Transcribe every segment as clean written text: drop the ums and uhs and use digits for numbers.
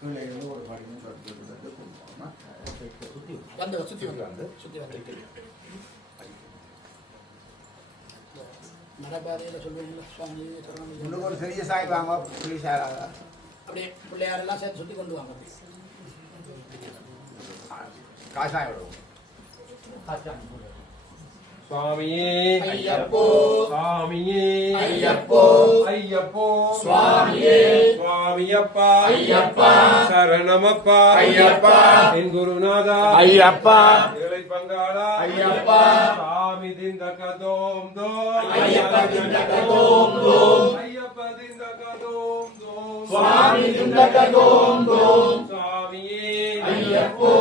பிள்ளைகளும் ஒரு படிக்கும் சொல்லிட்டு கொடுப்பாங்க. சுற்றி வந்து நடப்பாதையில் சொல்லுவீங்களா சுவாமி இன்னும் ஒரு பெரிய சாய் வாங்க பெரிய சாராக அப்படியே பிள்ளையாரெல்லாம் சேர்த்து சுற்றி கொண்டு வாங்க. காசாயம் விடுவோம். சுவாமியே ஐயப்போ சுவாமியே ஐயப்போ ஐயப்போ சுவாமியே சுவாமியப்பா ஐயப்பா சரணமப்பா ஐயப்பா என் குருநாதா ஐயப்பா ஏழை பங்காளா ஐயப்பா சாமி திந்தக தோம் தோம் ஐயப்பா திந்தக தோம் தோம் ஐயப்ப திந்தக தோம் தோம் சுவாமி திந்தக தோம் தோம் சுவாமியே ஐயப்போ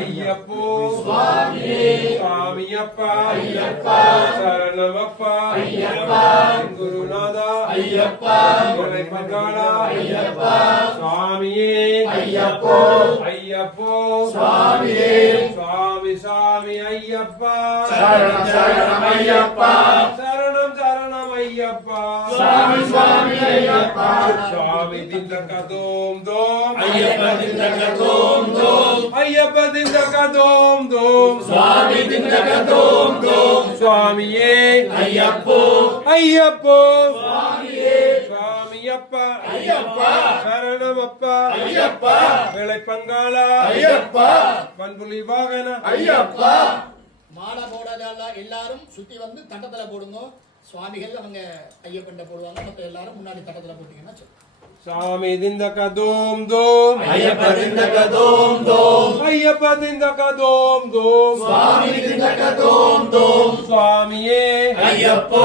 ஐயப்போ சுவாமியே சுவாமியப்பா ஐயப்பா சரணமப்பா ஐயப்பா என் குருநாதா ஐயப்பா ஏழை பங்காளா ஐயப்பா சுவாமியே ஐயப்போ ஐயப்போ சுவாமியே சுவாமி சாமி ஐயப்பா சரணம் சரணம் ஐயப்பா சரணம் சரணம் ஐயப்பா சுவாமி சுவாமி ஐயப்பா சுவாமி திந்தக தோம் தோம் ஐயப்பா திந்தக தோம் தோம் ஐயப்ப திந்தக தோம் தோம் சுவாமி திந்தக தோம் தோம் சுவாமியே ஐயப்போ ஐயப்போ சுவாமியே சுவாமியப்பா ஐயப்பா சரணமப்பா ஐயப்பா வேளை பங்காளா ஐயப்பா பண்புலி வாகன ஐயப்பா மாலை போடாத எல்லாரும் சுத்தி வந்து தட்டத்துல போடுங்க. சுவாமிகள் அவங்க ஐயப்பண்ட போடுவாங்க. மற்ற எல்லாரும் முன்னாடி தட்டத்துல போட்டீங்கன்னா சொல்லு. சுவாமி திந்தக தோம் தோம் ஐயப்ப திந்தக தோம் தோம் ஐயப்ப திந்தக தோம் தோம் சுவாமி திந்தக தோம் தோம் சுவாமியே ஐயப்போ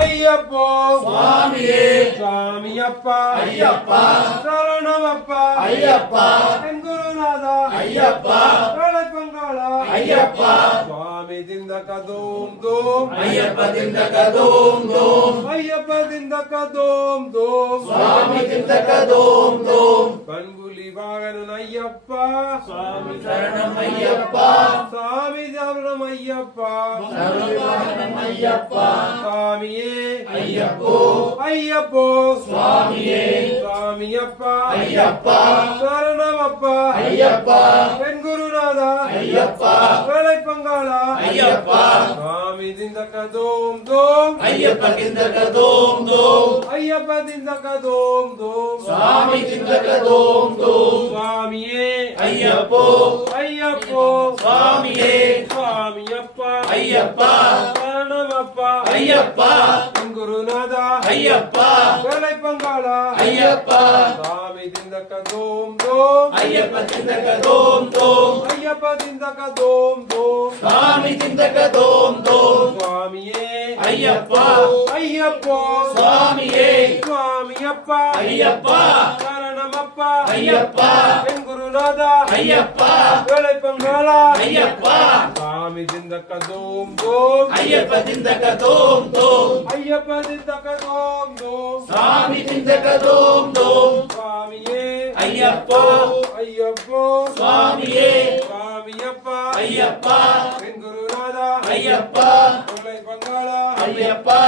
ஐயப்போ சுவாமியே சுவாமியப்பா ஐயப்பா சரணமப்பா ஐயப்பா என் குருநாதா ஐயப்பா வேளை பங்காளா ஐயப்பா சுவாமி திந்தக தோம் தோம் ஐயப்ப திந்தக தோம் தோம் ஐயப்ப திந்தக தோம் தோம் சுவாமி திந்தக தோம் தோம் பண்புலி வாகனன் ஐயப்பா சுவாமி சரணம் ஐயப்பா சாமி சரணம் ஐயப்பா சரணம் ஐயப்பா சாமியே ஐயப்போ ஐயப்போ சுவாமியே சாமியப்பா ஐயப்பா சரணமப்பா ஐயப்பா என் குருநாதா ஐயப்பா வேளை பங்காளா ஐயப்பா சுவாமி திந்தக தோம் தோம் ஐயப்ப திந்தக தோம் தோம் ஐயப்ப திந்தக தோம் தோம் சுவாமி திந்தக தோம் தோம் சுவாமியே ஐயப்போ ஐயப்போ சுவாமியே சுவாமியப்பா ஐயப்பா சரணமப்பா ஐயப்பா என் குருநாதா ஐயப்பா வேளை பங்காளா ஐயப்பா சுவாமி திந்தக தோம் தோம் ஐயப்ப திந்தக தோம் தோம் ஐயப்ப திந்தக தோம் தோம் சுவாமி திந்தக தோம் தோம் சுவாமியே ஐயப்பா ஐயப்போ சுவாமியே சுவாமியப்பா ஐயப்பா சரணமப்பா ஐயப்பா என் குருநாதா ஐயப்பா வேளை பங்காளா ஐயப்பா சுவாமி திந்தக தோம் தோம் ஐயப்ப திந்தக தோம் தோம் ஐயப்ப திந்தக தோம் தோம் சுவாமி திந்தக தோம் தோம் சுவாமியே ஐயப்போ ஐயப்போ சுவாமியே சுவாமியப்பா ஐயப்பா என் குருநாதா ஐயப்பா வேளை பங்காளா ஐயப்பா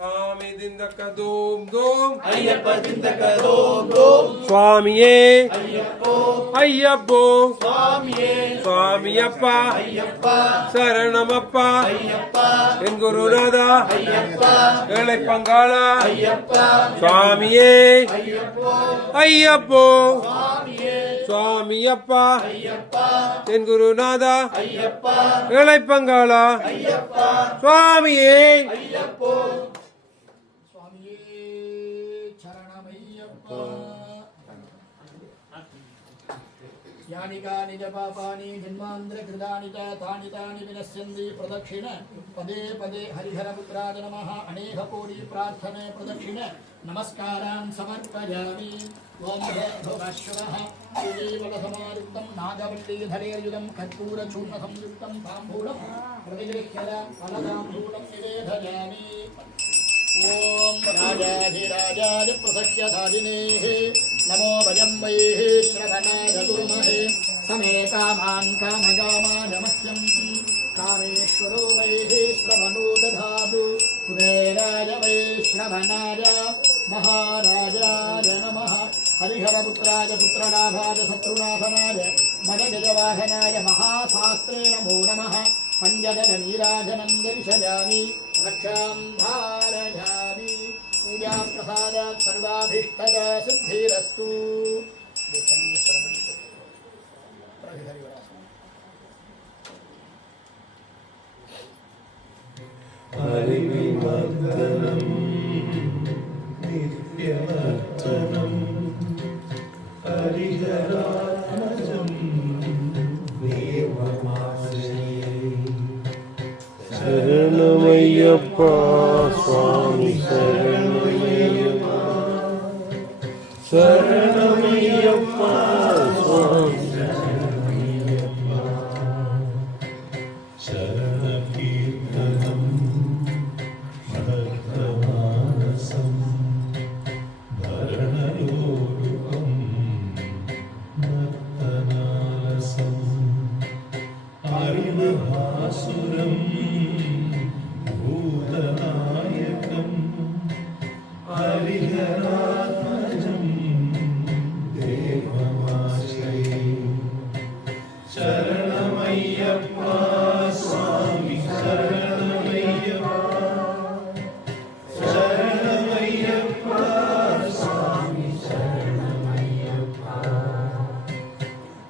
சுவாமி திந்தக தோம் தோம் ஐயப்ப திந்தக தோம் தோம் சுவாமியே ஐயப்போ ஐயப்போ சுவாமியே சுவாமியப்பா ஐயப்பா சரணமப்பா ஐயப்பா என் குருநாதா ஐயப்பா ஏழை பங்காளா ஐயப்பா சுவாமியே ஐயப்போ ஐயப்போ சுவாமியே சுவாமியப்பா ஐயப்பா என் குருநாதா ஐயப்பா ஏழை பங்காளா ஐயப்பா சுவாமியே ஐயப்போ சுவாமியே சரணமையப்பா यानि कानि च पापानि जन्मान्तरकृतानि च तानि तानि विनश्यन्ति प्रदक्षिण पदे पदे हरिहरपुत्राय नमः अनेककोटि प्रार्थने प्रदक्षिण नमस्कारान् समर्पयामि ओम भवश्वः श्रीवलसमायुक्तं नागवल्लीधरेर्युतं कर्पूरचूर्णसंयुक्तं ताम्बूलं प्रतिगृह्य फलताम्बूलं निवेदयामि ओम राजाधिराजाय प्रसह्यधारिणेः नमो भजं वैः श्रवणाय गुरुमहे समे कामान् कामकामाय मह्यं कामेश्वरो वैः श्रवणो दधातु कुबेराय वै श्रवणाय महाराजाय नमः हरिहरपुत्राय पुत्रलाभाय शत्रुनाशनाय मनगजवाहनाय महाशास्त्रे नमो नमः पञ्चजलनीराजनं दर्शयामि रक्षां धारयामि पूजाप्रसादात् सर्वाभीष्टद सिद्धिरस्तु। हरिविवर्धनं नित्यवर्धनं हरिहरात्मजं देवमाश्रये। शरणमय्यप्पा स्वामी शरणमय्यप्पा शरणमय्यप्पा स्वामी शरणमय्यप्पा शरणकीर्तनं भक्तमानसं भरणयोरुकं नर्तनारसम् अरुणभासुरं भूतनायकं हरिहरात्मजं देवमाश्रये। शरणमय्यप्पा स्वामी शरणमय्यप्पा शरणमय्यप्पा स्वामी शरणमय्यप्पा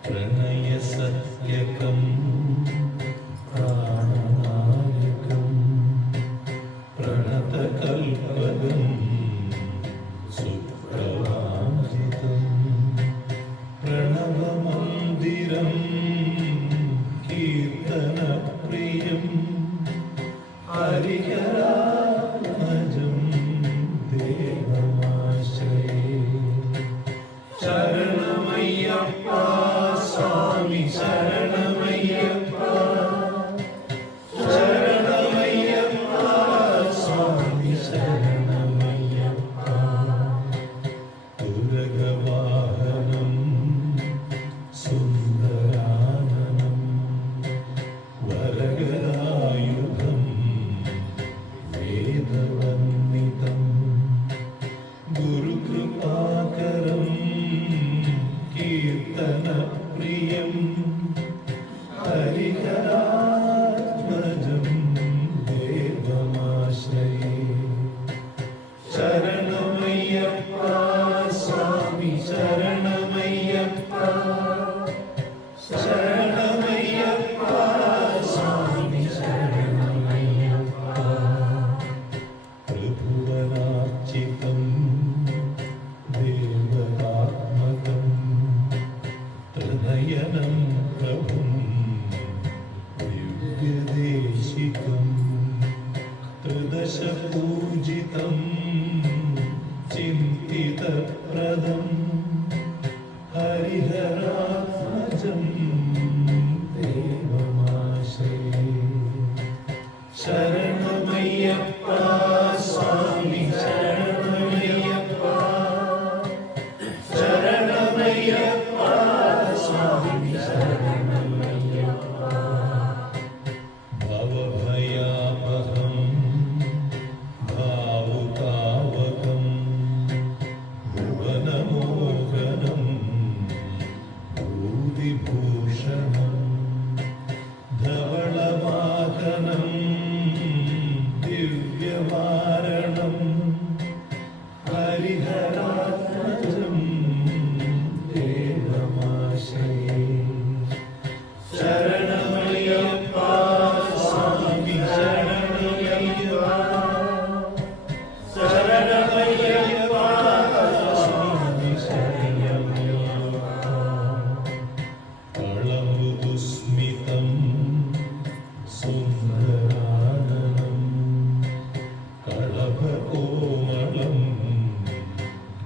प्रणयसत्यकं प्राणनायकं प्रणतकल्पकं सुप्रभाजितं प्रणवमन्दिरं कीर्तनप्रियं हरिहरात्मजं देवमाश्रये। शरणमय्यप्पा स्वामी शरणमय्यप्पा शरणमय्यप्पा स्वामी शरणमय्यप्पा तुरगवाहनं सुन्दराननं वरगदायुधं वेदवन्दितं गुरुकृपाकरं कीर्तनप्रियं हरिहरात्मजं देवमाश्रये। शरणमय्यप्पा स्वामी शरणमय्यप्पा शरणमय्यप्पा स्वामी शरणमय्यप्पा त्रिभुवनार्चितं देवतात्मकं त्रिनयनं प्रभुं दिव्यदेशिकं त्रिदशपूजितं चिन्तितप्रदं हरिहरात्मजं देवमाश्रये। शरणमय्यप्पा स्वामी शरणमय्यप्पा शरणमय्यप्पा स्वामी शरणमय्यप्पा भवभयापहं भावुतावकं भुवनमोहनं भूतिभूषणं धवलवाहनं दिव्यवारणं हरिहरात्मजं देवमाश्रये। शरणमय्यप्पा स्वामी शरणमय्यप्पा शरणमय्यप्पा स्वामी शरणमय्यप्पा कळमृदुस्मितं सुन्दराननं कळभकोमलं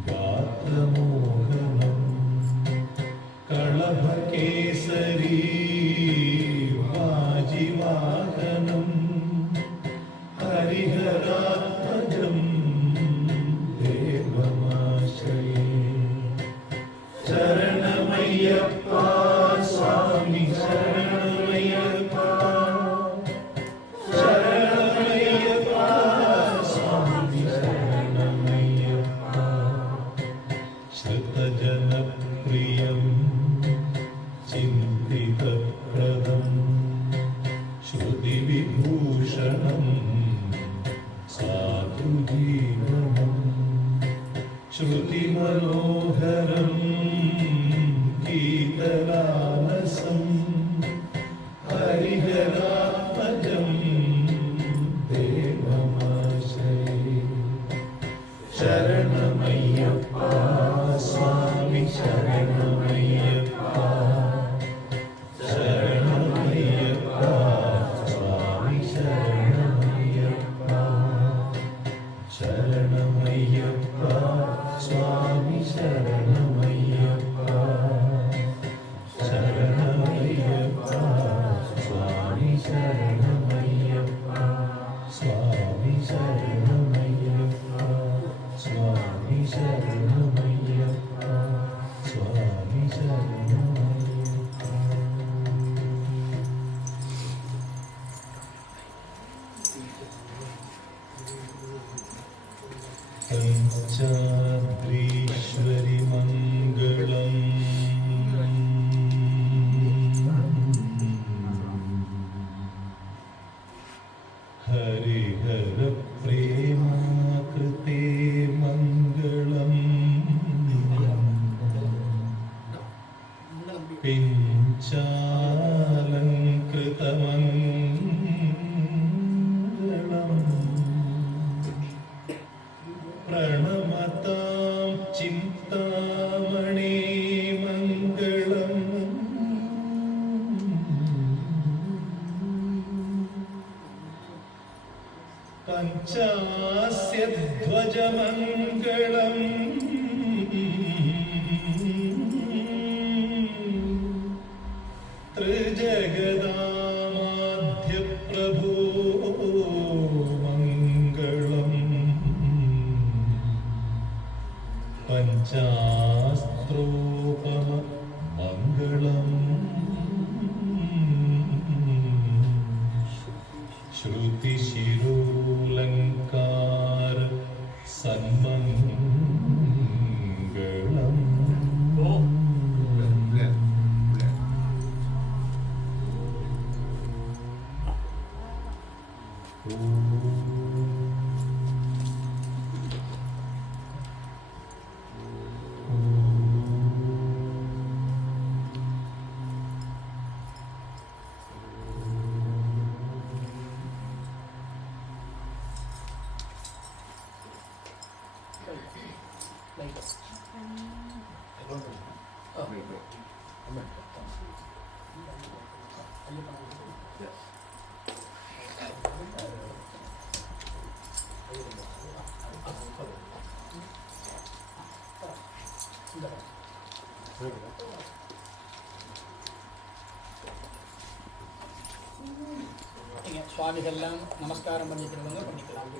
गात्रमोहनं कळभकेसरी वाजिवाहनं हरिहरात्मजं देवमाश्रये। शरणमय्यप्पा स्वामी शरणमय्यप्पा शरणमय्यप्पा स्वामी शरणमय्यप्पा श्रुतजनप्रियं चिन्तितप्रदं श्रुतिविभूषणं साधुजीवनं श्रुतिमनोहरं गीतलालसं हरिहरात्मजं देवमाश्रये शरणमय्यप्पा स्वामी शरणमय्यप्पा शरणमय्यप्पा स्वामी शरणमय्यप्पा शरणमय्यप्पा स्वामी शरणमय्यप्पा शरणमय्यप्पा स्वामी शरणमय्यप्पा स्वामी शरणमय्यप्पा स्वामी शरणमय्यप्पा स्वामी शरणमय्यप्पा पञ्चाद्रीश्वरि मङ्गलम् हरिहर प्रेमाकृते मङ्गलम् पिञ्चालङ्कृतमङ्गलम् प्रणमतां चिन्तामणि मङ्गलम् पञ्चास्य ध्वजमङ्गलम् त्रिजगदामाध्यप्रभो मङ्गलम् पञ्चास्त्रोपम मङ्गलम् श्रुतिशिरोऽलङ्कार सन्मङ्गलम् சுவாமிகள்லாம் நமஸ்காரம் பண்ணிக்கிறவங்க பண்ணிக்கலாம்.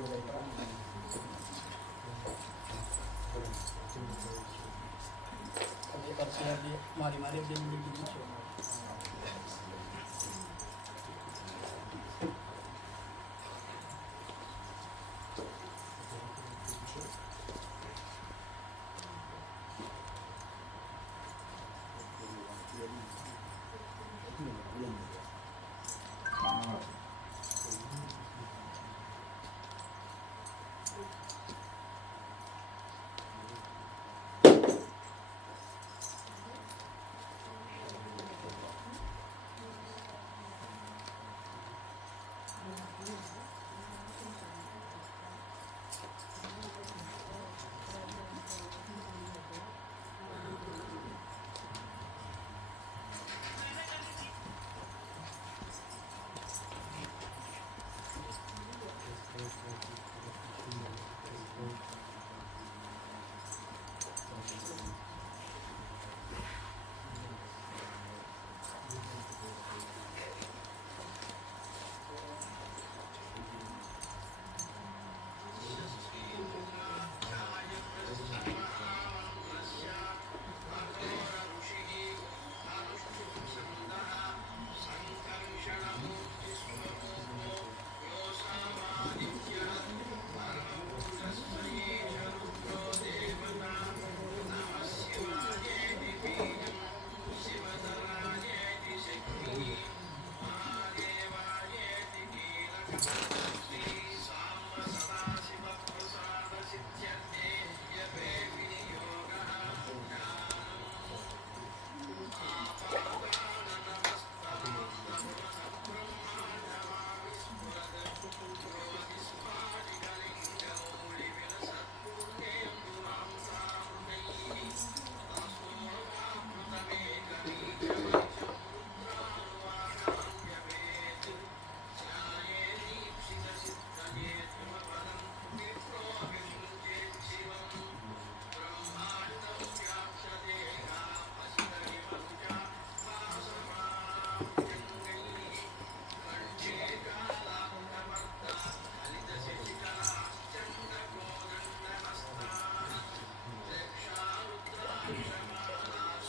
அப்படியே பரிசையாக அப்படியே மாறி மாறி அப்படியே முடிச்சு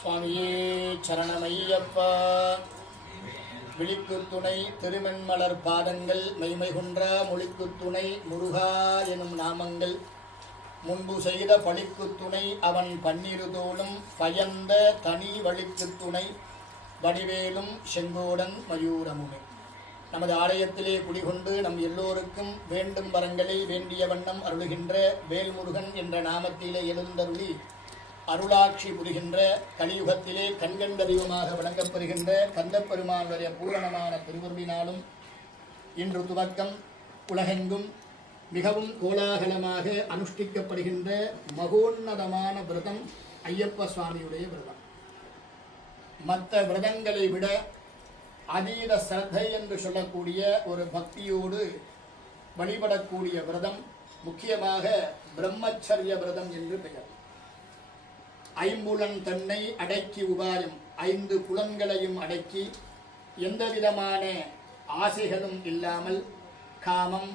சுவாமியே சரணமையப்பா. விழிக்கு துணை திருமென்மலர் பாதங்கள் மெய்மை குன்றா மொழிக்கு துணை முருகா எனும் நாமங்கள் முன்பு செய்த பழிக்கு துணை அவன் பன்னிருதோளும் பயந்த தனி வழிக்கு துணை வடிவேலும் செங்கோடன் மயூரமுமே. நமது ஆலயத்திலே குடிகொண்டு நம் எல்லோருக்கும் வேண்டும் வரங்களை வேண்டிய வண்ணம் அருளுகின்ற வேல்முருகன் என்ற நாமத்திலே எழுந்தருளி அருளாட்சி புரிகின்ற கலியுகத்திலே கண்கண்ட தெய்வமாக வழங்கப்பெறுகின்ற கந்தப்பெருமானுடைய பூரணமான திருவருளினாலும் இன்று துவக்கம் உலகெங்கும் மிகவும் கோலாகலமாக அனுஷ்டிக்கப்படுகின்ற மகோன்னதமான விரதம் ஐயப்ப சுவாமியுடைய விரதம். மற்ற விரதங்களை விட அதீத சிரத்தை என்று சொல்லக்கூடிய ஒரு பக்தியோடு வழிபடக்கூடிய விரதம் முக்கியமாக பிரம்மச்சரிய விரதம் என்று பெயர். ஐம்புலன் தன்னை அடக்கி உபாயம் 5 புலன்களையும் அடக்கி எந்த விதமான ஆசைகளும் இல்லாமல் காமம்,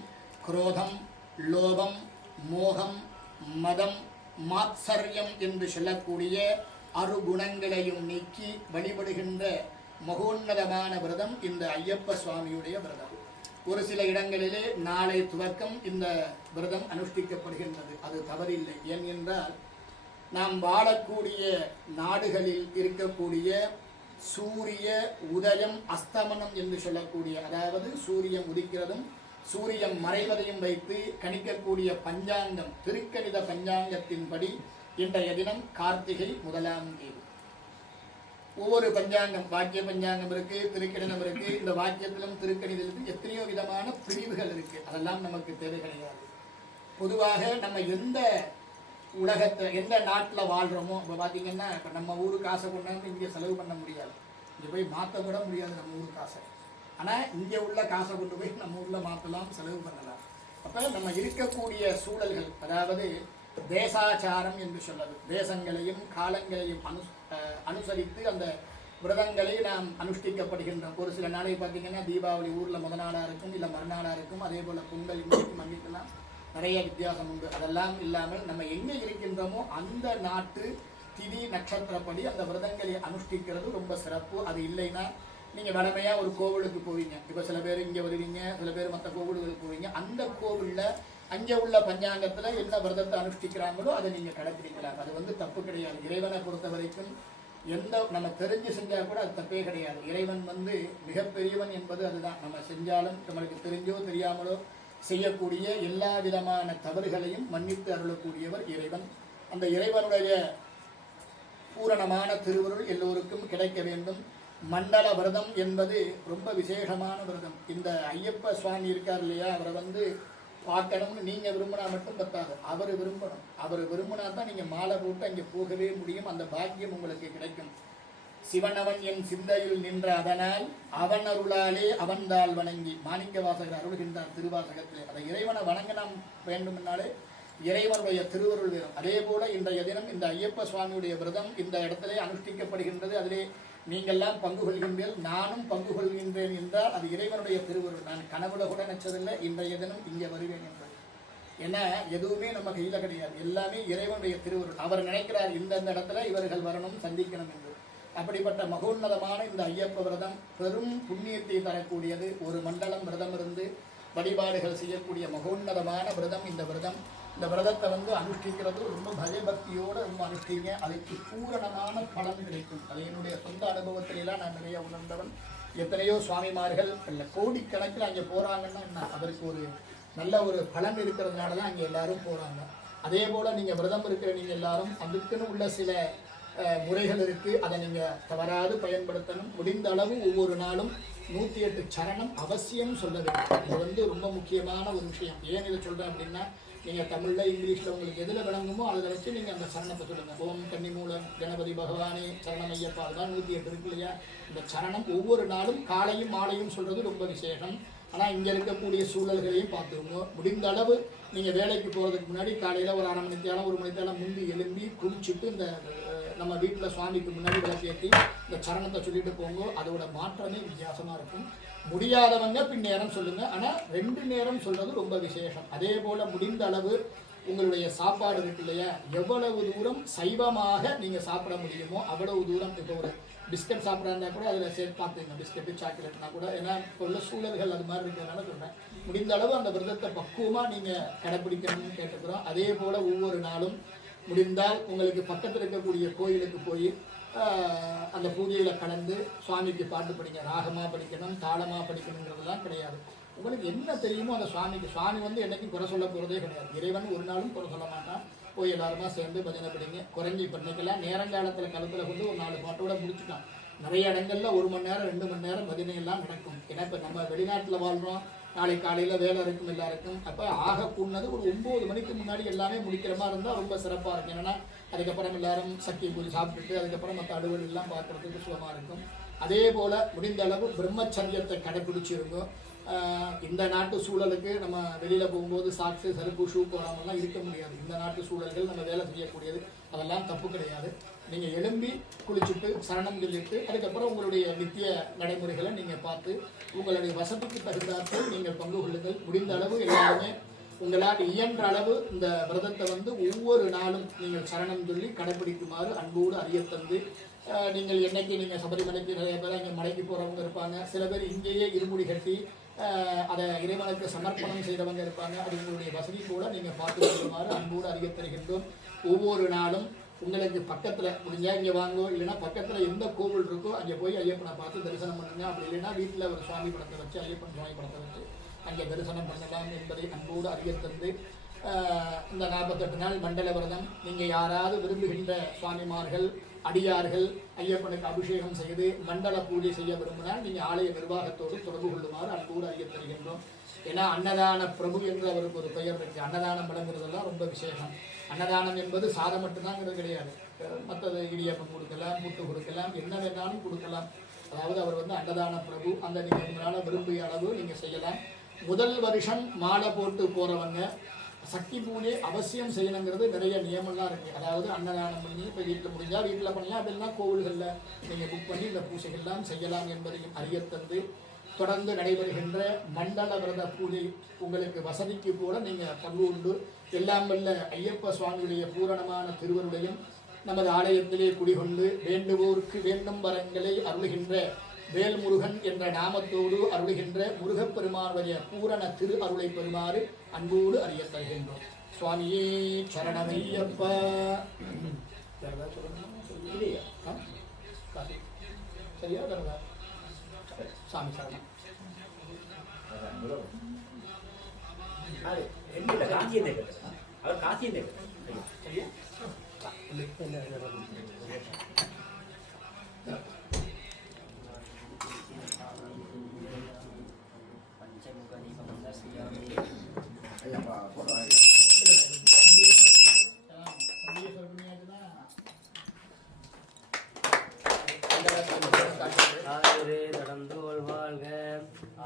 குரோதம், லோபம், மோகம், மதம், மாத்சரியம் என்று சொல்லக்கூடிய 6 குணங்களையும் நீக்கி வழிபடுகின்ற மகோன்னதமான விரதம் இந்த ஐயப்ப சுவாமியுடைய விரதம். ஒரு சில இடங்களிலே நாளை துவக்கம் இந்த விரதம் அனுஷ்டிக்கப்படுகின்றது. அது தவறில்லை. ஏன் என்றால் நாம் வாழக்கூடிய நாடுகளில் இருக்கக்கூடிய சூரிய உதயம் அஸ்தமனம் என்று சொல்லக்கூடிய, அதாவது சூரியன் உதிக்கிறதும் சூரியன் மறைவதையும் வைத்து கணிக்கக்கூடிய பஞ்சாங்கம், திருக்கணித பஞ்சாங்கத்தின்படி இன்றைய தினம் கார்த்திகை 1ஆம் தேதி. ஒவ்வொரு பஞ்சாங்கம், வாக்கிய பஞ்சாங்கம் இருக்கு, திருக்கணிதம் இருக்கு. இந்த வாக்கியத்திலும் திருக்கணிதத்திலும் எத்தனையோ விதமான பிரிவுகள் இருக்கு. அதெல்லாம் நமக்கு தேவை கிடையாது. பொதுவாக நம்ம எந்த உலகத்தை எந்த நாட்டில் வாழ்கிறோமோ, இப்போ பார்த்தீங்கன்னா இப்போ நம்ம ஊரு காசை கொண்டாந்து இங்கே செலவு பண்ண முடியாது, இங்கே போய் மாற்ற கூட முடியாது நம்ம ஊர் காசை. ஆனால் இங்கே உள்ள காசை கொண்டு போய் நம்ம ஊரில் மாற்றலாம், செலவு பண்ணலாம். அப்போ நம்ம இருக்கக்கூடிய சூழல்கள், அதாவது தேசாச்சாரம் என்று சொல்வது, தேசங்களையும் காலங்களையும் அனுசரித்து அந்த விரதங்களை நாம் அனுஷ்டிக்கப்படுகின்றோம். ஒரு சில நாளை பார்த்தீங்கன்னா தீபாவளி ஊரில் முத நாளாக இருக்கும், இல்லை மறுநாளாக இருக்கும். அதே போல் பொங்கல் இன்னைக்கு மன்னிக்கலாம், நிறைய வித்தியாசம் உண்டு. அதெல்லாம் இல்லாமல் நம்ம எங்கே இருக்கின்றோமோ அந்த நாட்டு திதி நட்சத்திரப்படி அந்த விரதங்களை அனுஷ்டிக்கிறது ரொம்ப சிறப்பு. அது இல்லைன்னா நீங்கள் வடமையாக ஒரு கோவிலுக்கு போவீங்க. இப்போ சில பேர் இங்கே வருவீங்க, சில பேர் மற்ற கோவில்களுக்கு போவீங்க. அந்த கோவிலில் அங்கே உள்ள பஞ்சாங்கத்தில் என்ன விரதத்தை அனுஷ்டிக்கிறாங்களோ அதை நீங்கள் கடைப்பிடிக்கலாம். அது தப்பு கிடையாது. இறைவனை பொறுத்த வரைக்கும் எந்த நம்ம தெரிஞ்சு செஞ்சால் கூட அது தப்பே கிடையாது. இறைவன் மிகப்பெரியவன் என்பது அதுதான். நம்ம செஞ்சாலும் நம்மளுக்கு தெரிஞ்சோ தெரியாமலோ செய்யக்கூடிய எல்லா விதமான தவறுகளையும் மன்னித்து அருளக்கூடியவர் இறைவன். அந்த இறைவனுடைய பூரணமான திருவருள் எல்லோருக்கும் கிடைக்க வேண்டும். மண்டல விரதம் என்பது ரொம்ப விசேஷமான விரதம். இந்த ஐயப்ப சுவாமி இருக்கார் இல்லையா, அவரை பார்க்கணும்னு நீங்கள் விரும்பினா மட்டும் பத்தாது, அவர் விரும்பணும். அவர் விரும்பினா தான் நீங்கள் மாலை போட்டு அங்கே போகவே முடியும். அந்த பாக்கியம் உங்களுக்கு கிடைக்கும். சிவனவன் என் சிந்தையில் நின்ற அதனால் அவன் அருளாலே அவன்தாள் வணங்கி மாணிக்க வாசகர் அருள்கின்றார் திருவாசகத்திலே. அதை இறைவனை வணங்க நாம் வேண்டுமென்னாலே இறைவனுடைய திருவருள் வேணும். அதே போல இன்றைய தினம் இந்த ஐயப்ப சுவாமியுடைய விரதம் இந்த இடத்திலே அனுஷ்டிக்கப்படுகின்றது. அதிலே நீங்கள்லாம் பங்கு கொள்கின்றீர்கள், நானும் பங்கு கொள்கின்றேன் என்றால் அது இறைவனுடைய திருவருள். நான் கனவுல கூட நினைச்சதில்லை இன்றைய தினம் இங்கே வருவேன் என்பது. ஏன்னா எதுவுமே நம்ம கையில் கிடையாது, எல்லாமே இறைவனுடைய திருவருள். அவர் நினைக்கிறார் இந்தந்த இடத்துல இவர்கள் வரணும், சந்திக்கணும் என்று. அப்படிப்பட்ட மகோன்னதமான இந்த ஐயப்ப விரதம் பெரும் புண்ணியத்தை தரக்கூடியது. ஒரு மண்டலம் விரதம் இருந்து வழிபாடுகள் செய்யக்கூடிய மகோன்னதமான விரதம் இந்த விரதம். இந்த விரதத்தை அனுஷ்டிக்கிறது ரொம்ப பயபக்தியோடு ரொம்ப அனுஷ்டிங்க. அதுக்கு பூரணமான பலன் கிடைக்கும். அது என்னுடைய சொந்த அனுபவத்திலாம் நான் நிறைய உணர்ந்தவன். எத்தனையோ சுவாமிமார்கள் இல்லை கோடிக்கணக்கில் அங்கே போகிறாங்கன்னா என்ன, அதற்கு ஒரு நல்ல ஒரு பலன் இருக்கிறதுனால தான் அங்கே எல்லாரும் போகிறாங்க. அதே போல் நீங்கள் விரதம் இருக்கிற நீங்கள் எல்லாரும் அதுக்குன்னு உள்ள சில முறைகள் இருக்குது. அதை நீங்கள் தவறாது பயன்படுத்தணும். முடிந்த அளவு ஒவ்வொரு நாளும் 108 சரணம் அவசியம் சொல்ல வேண்டும். இது ரொம்ப முக்கியமான ஒரு விஷயம். ஏன் இதை சொல்கிறேன் அப்படின்னா, நீங்கள் தமிழில் இங்கிலீஷில் உங்களுக்கு எதில் விளங்குமோ அதில் வச்சு நீங்கள் அந்த சரணத்தை சொல்லுங்கள். ஓம் கன்னிமூலம் கணபதி பகவானே சரணம் ஐயப்பா, தான் 108 இருக்கு இல்லையா. இந்த சரணம் ஒவ்வொரு நாளும் காலையும் மாலையும் சொல்கிறது ரொம்ப விசேஷம். ஆனால் இங்கே இருக்கக்கூடிய சூழல்களையும் பார்த்துக்கோங்க. முடிந்த அளவு நீங்கள் வேலைக்கு போகிறதுக்கு முன்னாடி காலையில் ஒரு 1/2 மணி நேரம் 1 மணி நேரம் முந்தி எழும்பி குளிச்சுட்டு இந்த நம்ம வீட்டில் சுவாமிக்கு முன்னாடி விளக்கேற்றி இந்த சரணத்தை சொல்லிட்டு போங்க. அதோட மாற்றமே வித்தியாசமாக இருக்கும். முடியாதவங்க பின் நேரம் சொல்லுங்கள். ஆனால் 2 நேரம் சொல்கிறது ரொம்ப விசேஷம். அதே போல் முடிந்த அளவு உங்களுடைய சாப்பாடு இருக்கு இல்லையா, எவ்வளவு தூரம் சைவமாக நீங்கள் சாப்பிட முடியுமோ அவ்வளவு தூரம். இப்போ ஒரு பிஸ்கட் சாப்பிட்றா கூட அதில் சேர்த்து பார்த்துங்க, பிஸ்கட்டு சாக்லேட்னா கூட. ஏன்னா இப்போ உள்ள சூழல்கள் அது மாதிரி இருக்கிறதுனால சொல்கிறேன். முடிந்த அளவு அந்த விரதத்தை பக்குவமாக நீங்கள் கடைப்பிடிக்கணும்னு கேட்டுக்கிறோம். அதே போல் ஒவ்வொரு நாளும் முடிந்தால் உங்களுக்கு பக்கத்தில் இருக்கக்கூடிய கோயிலுக்கு போய் அந்த பூஜையில் கலந்து சுவாமிக்கு பாட்டு படிங்க. ராகமாக படிக்கணும், தாளமாக படிக்கணுங்கிறதுலாம் கிடையாது. உங்களுக்கு என்ன தெரியுமோ அந்த சுவாமிக்கு, சுவாமி வந்து என்னைக்கும் குறை சொல்ல போகிறதே கிடையாது. இறைவன் ஒரு நாளும் குறை சொல்ல மாட்டான். போய் எல்லாருமா சேர்ந்து பஜனை படிங்க. குறைஞ்சி பண்ணிக்கலாம். நேரங்காலத்தில் கழுத்தில் கொண்டு ஒரு 4 பாட்டோட முடிச்சுக்கலாம். நிறைய இடங்களில் 1 மணி நேரம் 2 மணி நேரம் பஜனை எல்லாம் நடக்கும். ஏன்னா இப்போ நம்ம வெளிநாட்டில் வாழ்கிறோம், நாளைக்கு காலையில் வேலை இருக்கும் எல்லாருக்கும். அப்போ ஆக கூடது ஒரு 9 மணிக்கு முன்னாடி எல்லாமே முடிக்கிற மாதிரி இருந்தால் ரொம்ப சிறப்பாக இருக்கும். என்னென்னா அதுக்கப்புறம் எல்லாரும் சக்தி பூஜை சாப்பிட்டுட்டு அதுக்கப்புறம் மற்ற அலுவல் எல்லாம் பார்க்குறதுக்கு சுலமாக இருக்கும். அதே போல் முடிந்த அளவு பிரம்மச்சரியத்தை கடைப்பிடிச்சிருக்கும். இந்த நாட்டு சூழலுக்கு நம்ம வெளியில் போகும்போது சாக்ஸு செருப்பு ஷூ போடாமலாம் இருக்க முடியாது. இந்த நாட்டு சூழல்கள் நம்ம வேலை செய்யக்கூடியது, அதெல்லாம் தப்பு கிடையாது. நீங்கள் எழும்பி குளிச்சுட்டு சரணம் சொல்லிட்டு அதுக்கப்புறம் உங்களுடைய நித்திய நடைமுறைகளை நீங்கள் பார்த்து உங்களுடைய வசதிக்கு தகுந்தாற்போல் நீங்கள் பங்கு கொள்ளுங்கள். முடிந்த அளவு எல்லாருமே உங்களால் இயன்ற அளவு இந்த விரதத்தை வந்து ஒவ்வொரு நாளும் நீங்கள் சரணம் சொல்லி கடைப்பிடிக்குமாறு அன்போடு அறியத்தந்து, நீங்கள் என்னைக்கு நீங்கள் சபரிமலைக்கு நிறைய பேர் இங்கே மலைக்கு போகிறவங்க இருப்பாங்க. சில பேர் இங்கேயே இருமுடி கட்டி அதை இறைவனுக்கு சமர்ப்பணம் செய்கிறவங்க இருப்பாங்க. அது உங்களுடைய வசதி கூட நீங்கள் பார்த்து கொள்ளுமாறு அன்போடு அறிய தருகின்றோம். ஒவ்வொரு நாளும் உங்களுக்கு பக்கத்தில் முடிஞ்சால் இங்கே வாங்கோ, இல்லைன்னா பக்கத்தில் எந்த கோவில் இருக்கோ அங்கே போய் ஐயப்பனை பார்த்து தரிசனம் பண்ணுங்க. அப்படி இல்லைன்னா வீட்டில் ஒரு சுவாமி படத்தை வச்சு, ஐயப்பன் சுவாமி படத்தை வச்சு அங்கே தரிசனம் பண்ணலாம் என்பதை அன்போடு அறியத்தந்து, இந்த 48 நாள் மண்டல விரதம் நீங்கள் யாராவது விரும்புகின்ற சுவாமிமார்கள் அடியார்கள் ஐயப்பனுக்கு அபிஷேகம் செய்து மண்டல பூஜை செய்ய விரும்பினால் நீங்கள் ஆலய நிர்வாகத்தோடு தொடர்பு கொள்ளுமாறு அன்போடு அறிய தருகின்றோம். ஏன்னா அன்னதான பிரபு என்று அவருக்கு ஒரு பெயர் இருக்குது. அன்னதானம் வழங்குறதெல்லாம் ரொம்ப விசேஷம். அன்னதானம் என்பது சாதம் மட்டும்தாங்கிறது கிடையாது. மற்றது இடியப்பம் கொடுக்கலாம், முட்டு கொடுக்கலாம், என்ன வேணாலும் கொடுக்கலாம். அதாவது அவர் வந்து அன்னதான பிரபு. அந்த நீங்கள் உங்களால் விரும்பிய அளவு நீங்கள் செய்யலாம். முதல் வருஷம் மாலை போட்டு போகிறவங்க சக்தி பூஜை அவசியம் செய்யணுங்கிறது நிறைய நியமம்லாம் இருக்குது. அதாவது அன்னதானம் பண்ணி இப்போ வீட்டில் முடிஞ்சால் வீட்டில் பண்ணலாம், அப்படிலாம் கோவில்களில் நீங்கள் புக் பண்ணி இந்த பூஜைகள்லாம் செய்யலாம் என்பதையும் அறியத்தந்து, தொடர்ந்து நடைபெறுகின்ற மண்டல விரத பூஜை உங்களுக்கு வசதிக்கு போல நீங்கள் பங்கு உண்டு. எல்லாம் வல்ல ஐயப்ப சுவாமியுடைய பூரணமான திருவருளையும் நமது ஆலயத்திலே குடிகொண்டு வேண்டுவோருக்கு வேண்டும் வரங்களை அருளுகின்ற வேல்முருகன் என்ற நாமத்தோடு அருளுகின்ற முருகப்பெருமானுடைய பூரண திரு அருளை பெறுமாறு அன்போடு அறிய தருகின்றோம். சுவாமியே சரணமையப்பா. சரியா தரதா? சாமி சரணம். சரியா?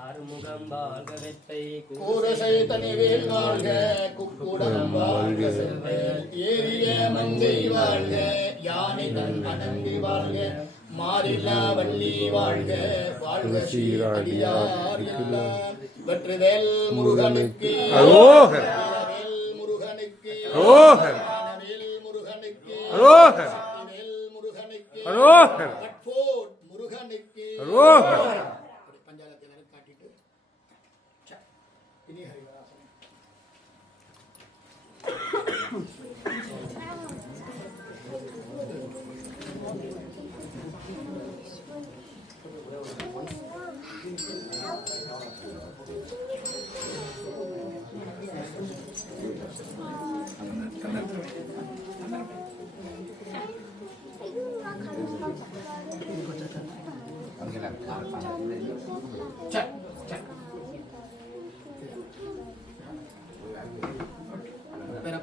ஆறுமுகம் வாழ்க வெத்தை கூரசை தனிவேல் வாழ்க, குக்குடம் வாழ்க செவ்வேல், ஏரிய மங்கை வாழ்க, யானை தன் அணங்கி வாழ்க, மாறில்லா வள்ளி வாழ்க, வாழ்க சீரடியார் எல்லாம். வெற்றிவேல் முருகனுக்கு அரோகர், வேல் முருகனுக்கு அரோகர், வேல் முருகனுக்கு அரோகர், வேல் முருகனுக்கு அரோகர், வட்போட் முருகனுக்கு அரோகர். பஞ்சாலத்தை நடத்தி காட்டிட்டு இனி ஹரிவராசனம்.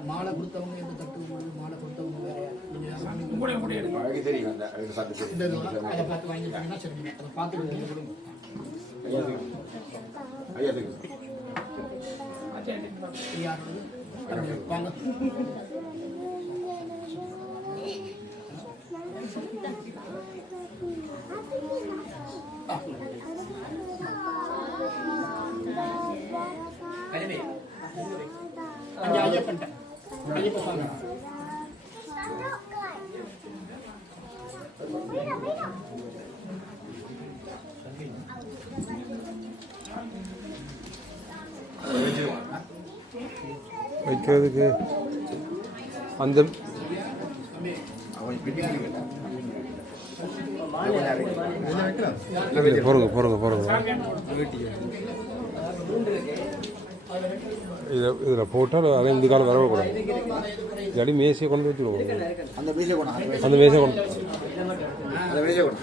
மாலை கொடுத்தவங்க எந்த தட்டு மாலை கொடுத்தவங்க வேற அதை பார்த்து வாங்கிட்டாங்கன்னா சரிங்க. அதை பார்த்து கொடுங்க. வாங்க. ஐயப்பன் வைக்கிறதுக்கு அந்த போகிறோங்க இதில் போட்டால் அதை இந்த காலம் வரக்கூடாது. இல்லாட்டி மேசையை கொண்டு வச்சுருவோம். அந்த மேசை கொண்டு அந்த மேசையை கொண்டு அந்த மேசை கொண்டு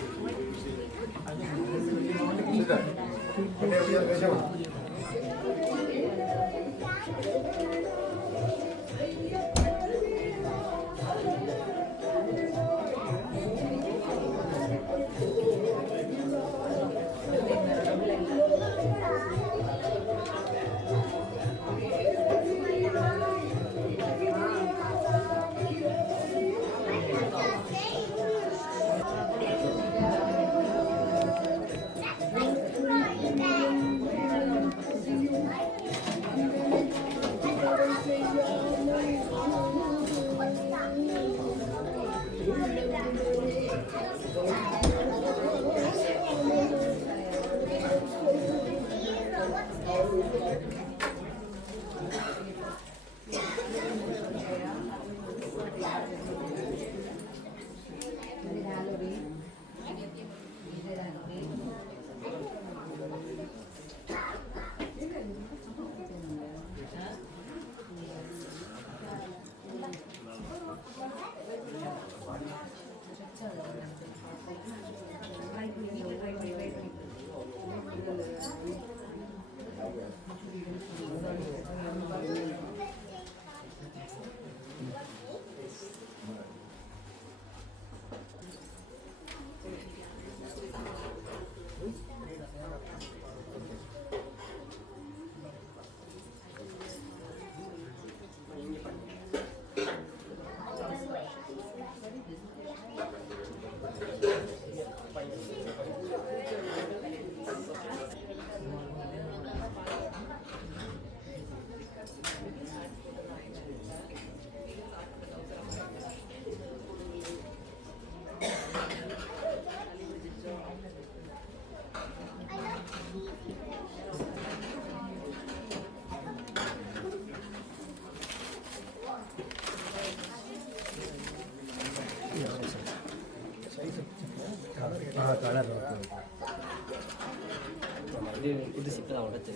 இது சிக்கலாக உடச்சு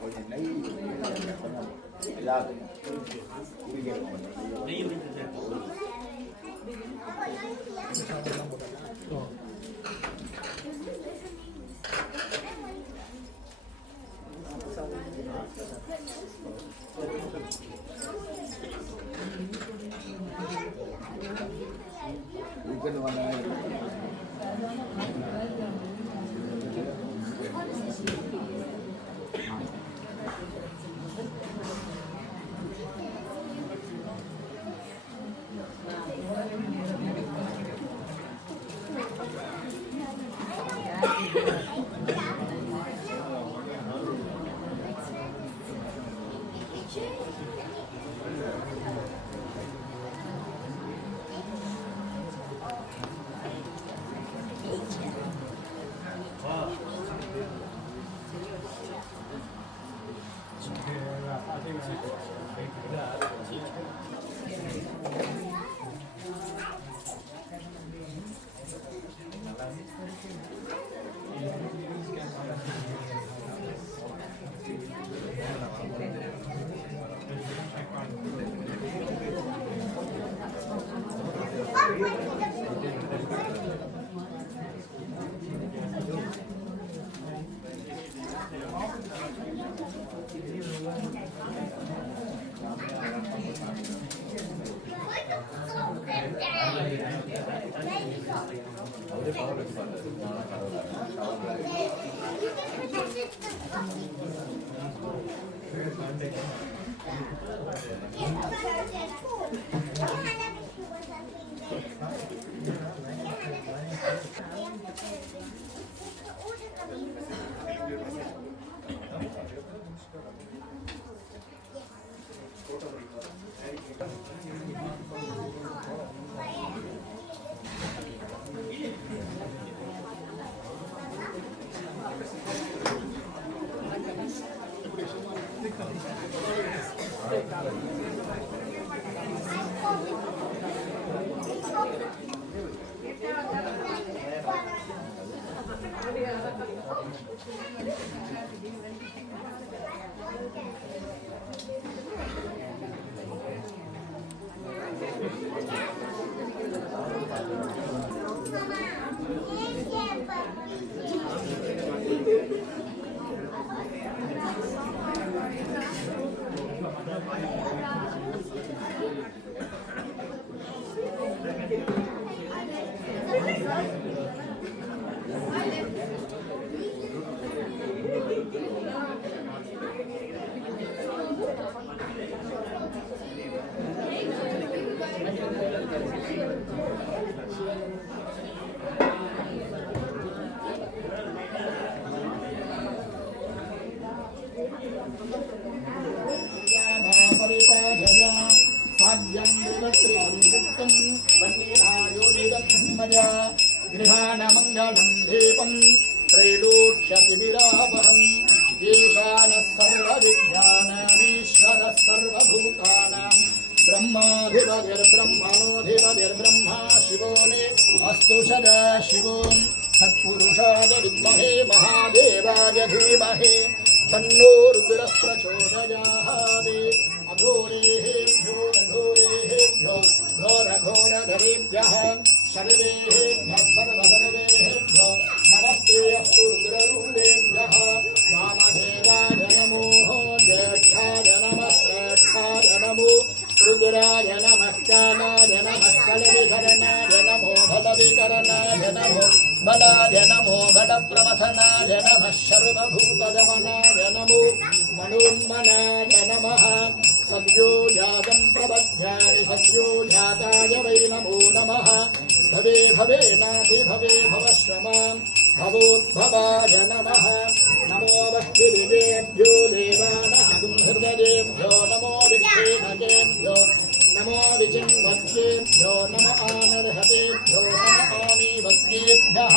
கொஞ்சம் நெய் எல்லாத்தையும் गृहाणमङ्गलं दीपं त्रैलोक्यतिविरापहम् ईशानः सर्वविद्यानामीश्वरः सर्वभूतानां ब्रह्माधिपतिर्ब्रह्मणोऽधिपतिर्ब्रह्मा शिवो मे अस्तु सदा शिवो सत्पुरुषाय विद्महे महादेवाय धीमहि तन्नो रुद्रः प्रचोदयात् अघोरेभ्यो रघोरेभ्यो घोरघोरधरेभ्यः सर्वेभ्यः सर्वसर्वेभ्यो नमस्ते अस्तु रुद्ररूपेभ्यः वामदेवाय नमो ज्येष्ठाय नमः श्रेष्ठाय नमो रुद्राय नमः कालाय नमः कलविकरणाय नमो बलविकरणाय नमो बलाय नमो बलप्रमथनाय नमः सर्वभूतगमनाय नमो मनोन्मनाय नमः सद्योजातं प्रबध्यामि सद्योजाताय वै नमो नमः भवे भवे नाति भवे भवश्रमां भवोद्भवाय नमः नमो वक्तिदेवेभ्यो देवानां हृदयेभ्यो नमो विक्षेणकेभ्यो नमो विचिन्वत्तेभ्यो नम आनर्हतेभ्यो नम आनीवत्तेभ्यः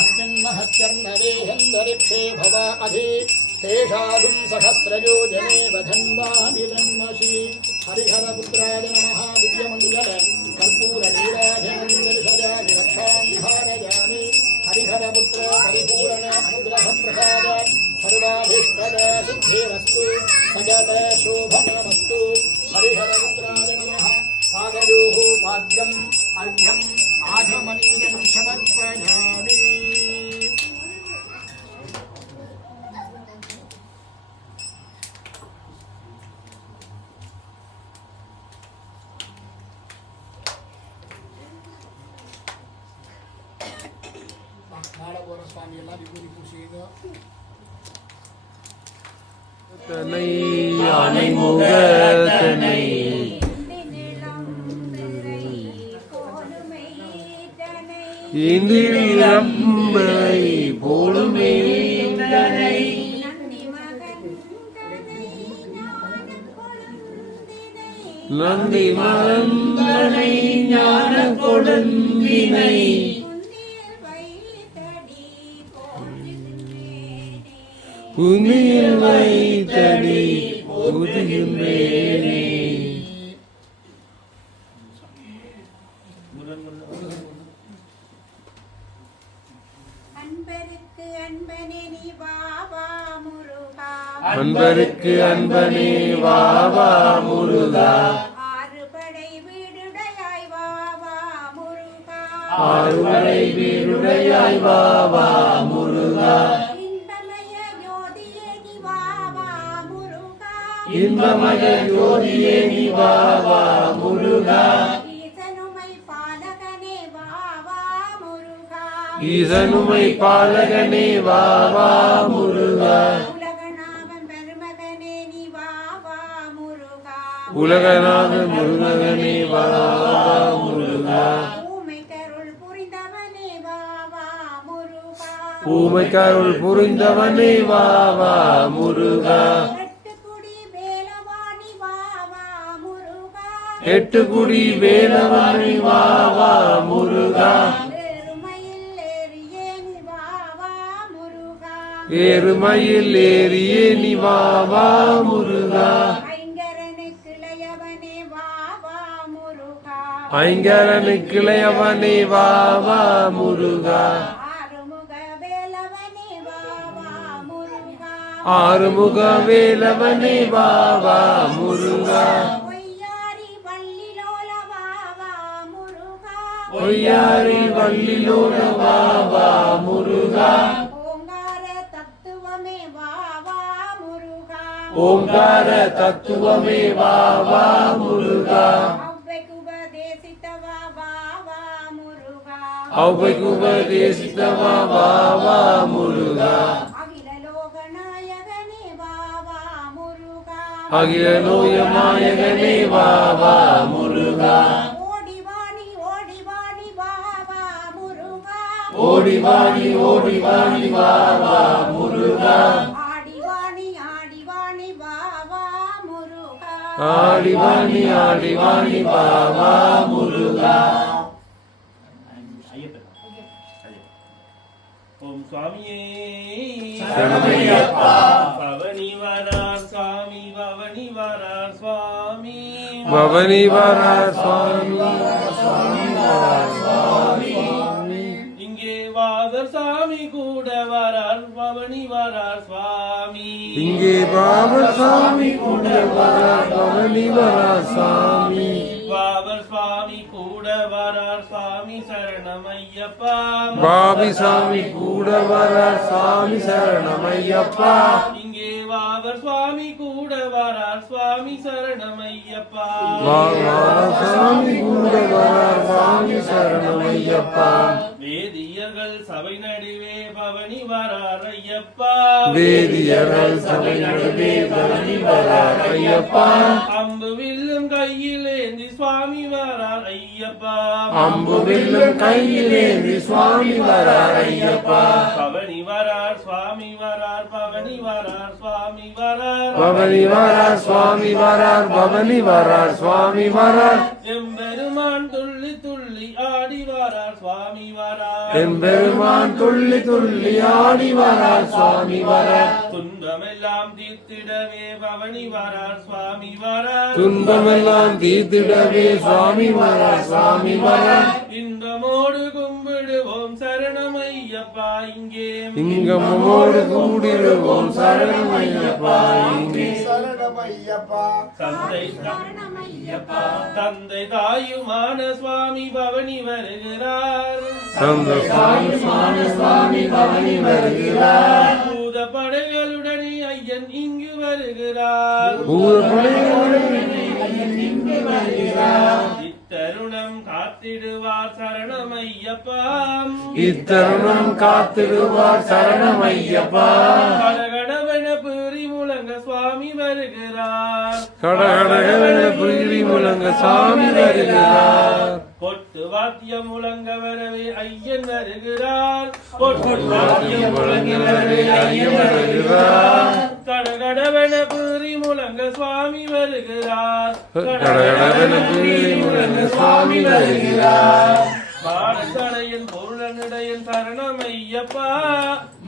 अस्मिन् महत्यर्नरेहन्दरिक्षे भव अधि तेषागुं सहस्रयोजने वधन्वामि ब्रह्मषि हरिहरपुत्राय नमः दिव्यमङ्गल कर्पूरनीराजनन्दर्शयामि रक्षां धारयामि हरिहरपुत्र परिपूर्ण अनुग्रहप्रसाद सर्वाभीष्टद सिद्धिरस्तु सजत शोभनमस्तु हरिहरपुत्राय नमः पादयोः पाद्यम् अर्घ्यम् आधमनीयं समर्पयामि சுவாமி எல்லாம் விபூதி பூசிங்க அனைமுகத்தனை இந்திரம்பை போலுமே நந்தி மறந்தனை ஞான கொடுந்தினை புனில் வைத்தடி புதுகின்றேனே. அன்பருக்கு அன்பனே நீ வாவா முருகா அன்பருக்கு அன்பனே வாவா முருகா ஆறுபடை வீடுடையாய் வாவா முருகா ஆறுபடை வீடுடையாய் வாவா முருகா இன்பமய ஜோதியே நீ வாவா முருகா ஈசனுமை பாலகனே வாவா முருகா ஈசனுமை பாலகனே வாவா முருகா உலகநாதன் பெருமகனே நீ வாவா முருகா உலகநாத முருகனே வா முருகா ஊமைக்கருள் புரிந்தவனே வா முருகா ஊமைக்கருள் புரிந்தவனே வா முருகா எட்டுக்குடி வேலவாணி வா முருகா எட்டுக்குடி வேலவனே வா முருகா எருமையில் ஏறியே நீ வா முருகா ஏறுமையில் ஏறியே நீ வா முருகா ஐங்கரனுக்கிளையவனே வா முருகா ஐங்கரனுக்கிளையவனே வா முருகா ஆறுமுக வேலவனே வா முருகா ஆறுமுக வேலவனே வா முருகா ஒய்யாரி வள்ளிலோல வா முருகா ஒய்யாரி வள்ளிலோல வா முருகா ஓங்கார தத்துவமே வா முருகா ஓங்கார தத்துவமே வா முருகா அவ்வைக்கு உபதேசித்த வா முருகா அவ்வைக்கு உபதேசித்த வா முருகா அகில லோக நாயகனே வா முருகா அகில லோய நாயகனே வா முருகா ஓடிவாணி வா முருகா ஓடிவாணி வா முருகா ஆடிவாணி வா முருகா ஆடிவாணி வா முருகா ஓம் சுவாமியே சரணமையப்பா. பவனி வரார் சுவாமி பவனி வரார் சுவாமி பவனி வரா சுவாமி இங்கே வாதர் சாமி கூட வரார் பவனி வரார் சுவாமி இங்கே பாபர் சாமி கூட வரா பவனி வரா சாமி வாவர் சுவாமி கூட வரார் சுவாமி சரணமையப்பா பாபி சாமி கூட வரா சாமி சரணமையப்பா இங்கே வாவர் சுவாமி கூட வரார் சுவாமி சரணமையப்பா சாமி கூட வரா சாமி சரணமையப்பா வேதியர்கள் சபை நடுவே பவனி வரார் ஐயப்பா வேதியர்கள் சபை நடுவே பவனி வரா ஐயப்பா அம்பு வில்லும் கையில் ஏந்தி சுவாமி வரார் ஐயப்பா அம்பு வில்லும் கையிலேந்தி சுவாமி வரா ஐயப்பா பவனி வரார் சுவாமி வரார் பவனி வரார் சுவாமி வரார் பவனி வரா சுவாமி வரார் பவனி வரார் சுவாமி வரார் எம்பெருமான் துள்ளி துள்ளி ஆடி வரார் சுவாமி வரார் எம்பெருமான் துள்ளி துள்ளி ஆடி வரார் சுவாமி வரார் துன்பமெல்லாம் தீர்த்திடவே பவனி வரார் சுவாமி வரார் துன்பமெல்லாம் தீர்த்திடவே சுவாமி வரார் சுவாமி வரார் இன்பமோடு கும்பிடுவோம் சரணமையப்பா இங்கே இங்கமோடு கூடிடுவோம் சரணமையப்பா இங்கே தந்தை சரணமையப்பா தந்தை தாயுமான சுவாமி பவனி வருகிறார் அந்த சுவாமி பவனி வருகிறார் பூத படைகளுடனே ஐயன் இங்கு வருகிறார் இத்தருணம் காத்திடுவார் சரணமையப்பா இத்தருணம் காத்திடுவார் சரணமையப்பா கடகடவென பூரி முழங்க சுவாமி வருகிறார் கடகடகவன புரி முழங்க சாமி வருகிறார் கொட்டு வாத்தியம் முழங்க வரவே ஐயன் வருகிறார் கொட்டு வாத்தியம் முழங்க வரவே ஐயன் வருகிறார் கடகடவென பூரி முழங்க சுவாமி வருகிறார் கடகடவன புரி முழங்க சுவாமி வருகிறார் பாரதடையின் பொருளனிடையின் சரணமையப்பா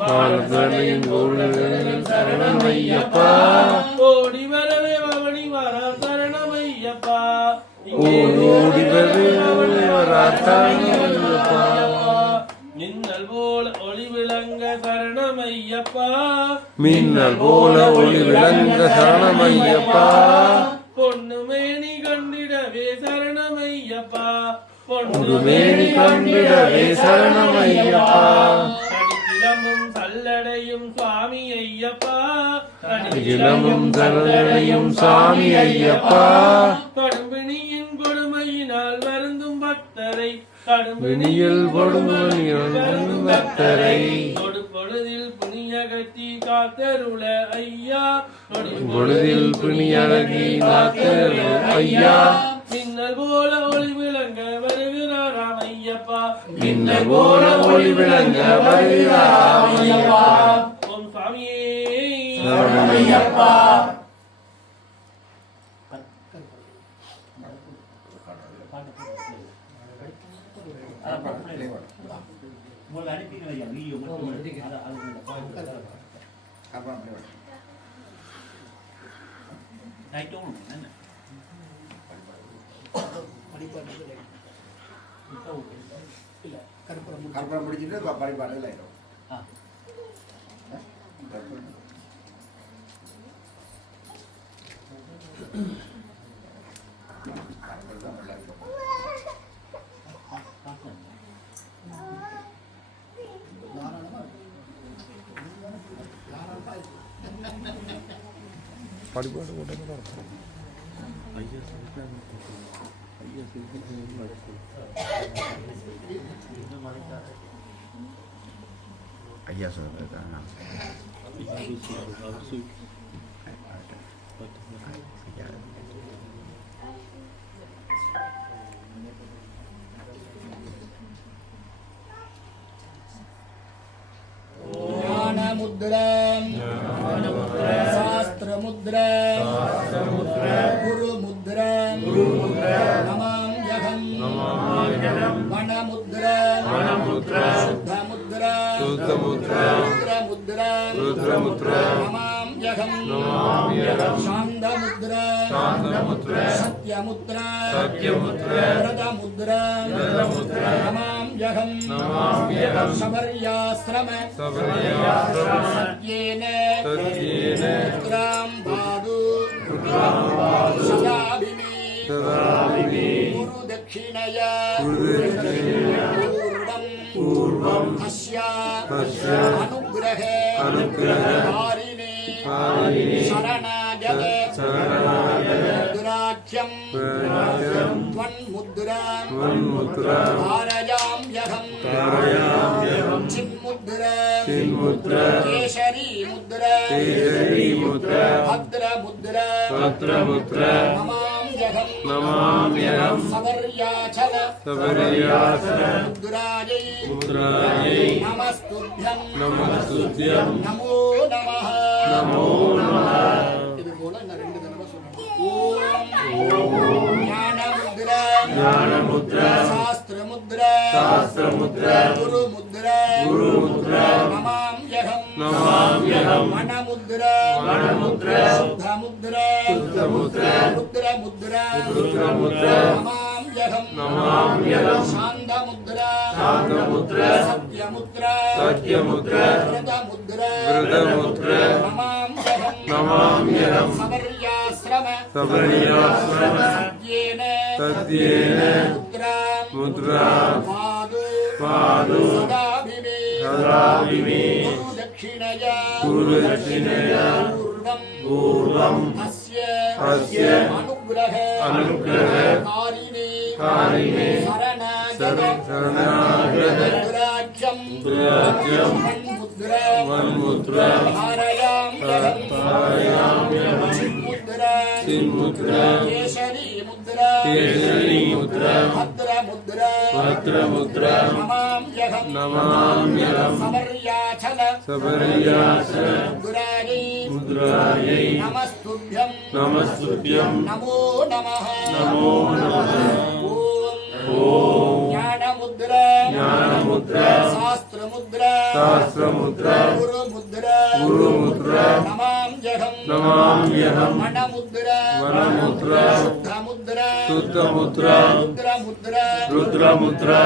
பாரதடையின் பொருளனிடையின் சரணமையப்பா ஓடி வரவே பவனி வரார் சரணமையப்பா ஓடி வரவே வரார் சரணமையப்பா மின்னல் போல ஒளி விளங்க சரணமையப்பா மின்னல் போல ஒளி விளங்க சரணமையப்பா பொண்ணு மேனி கண்டிடவே சரணமையப்பா மேனி கண்டிடவே சரணமையப்பா தனிக்கிளம்பும் சல்லடையும் சுவாமி ஐயப்பா இளமும் சரணடையும் சாமி ஐயப்பா கடும்பிணியின் கொடுமையினால் வருந்தும் பக்தரை வினியில் கொடுமையில் பக்தரை பொழுதில் புனிய அகற்றி காத்தருள ஐயா பொழுதில் பிணியழகி காத்தருள ஐயா மின்னல் போல ஒளி விளங்க வருகிறாராம் ஐயப்பா மின்னல் போல ஒளி விளங்க வருகிறாராம் ஐயப்பா ஓம் சுவாமியே சரணம் ஐயப்பா கற்பனை முடிச்சுட்டு படிப்பாடு இல்லை படிப்பாடு கூட ஐயா சொல்றதா ஞானமுத்ரம் சாஸ்திரமுத்ரம் குருமுத்ரம் நமாம்யகம் வனமுத்ரம் சுத்தமுத்ரம் ருத்ரமுத்ரம் நமாம்யகம் சாந்தமுத்ரம் சத்யமுத்ரம் விரதமுத்ரம் நமாம்யகம் சபர்யாஸ்ரம சத்யேன முத்ராம் பாது சதாபிமி குரு தட்சிணயா பூர்வம் அஸ்யா அனுக்ரஹ காரிணே சரணாகத முத்ராட்சம் த்வன்முத்ராம் தாரயாம்யகம் சின்முத்ராம் கேசரி முத்ராம் பத்ரமுத்ராம் நமாம்யகம் சபர்யாச்சல முத்ராயை நமஸ்துப்யம் நமோ நமः இது போல நான் 2 தடவை சொல்லணும். ஓம் ஞானமுத்ரா சாஸ்திரமுத்ரா குருமுத்ரா நமாம்யகம் மனமுத்ரா சுத்தமுத்ரா ருத்ரமுத்ரா நமாம்யகம் சாந்தமுத்ரா சத்யமுத்ரா விரதமுத்ரா நமாம்யகம் சபர்யாஸ்ரம சத்யேன முத்ராம் பாது சதாபிமே குரு தட்சிணயா பூர்வம் அஸ்ய அனுக்ரஹ காரிணே சரணாகத முத்ராட்சம் வன்முத்ராம் தாரயாம்யகம் சின்முத்ராம் கேசரி முத்ராம் பத்ரமுத்ராம் நமாம்யகம் சபர்யாச்சல முத்ராயை நமஸ்துப்யம் நமோ நமः ஓம் ஞானமுத்ரா சாஸ்திரமுத்ரா குருமுத்ரா நமாம்யகம் மனமுத்ரா சுத்தமுத்ரா ருத்ரமுத்ரா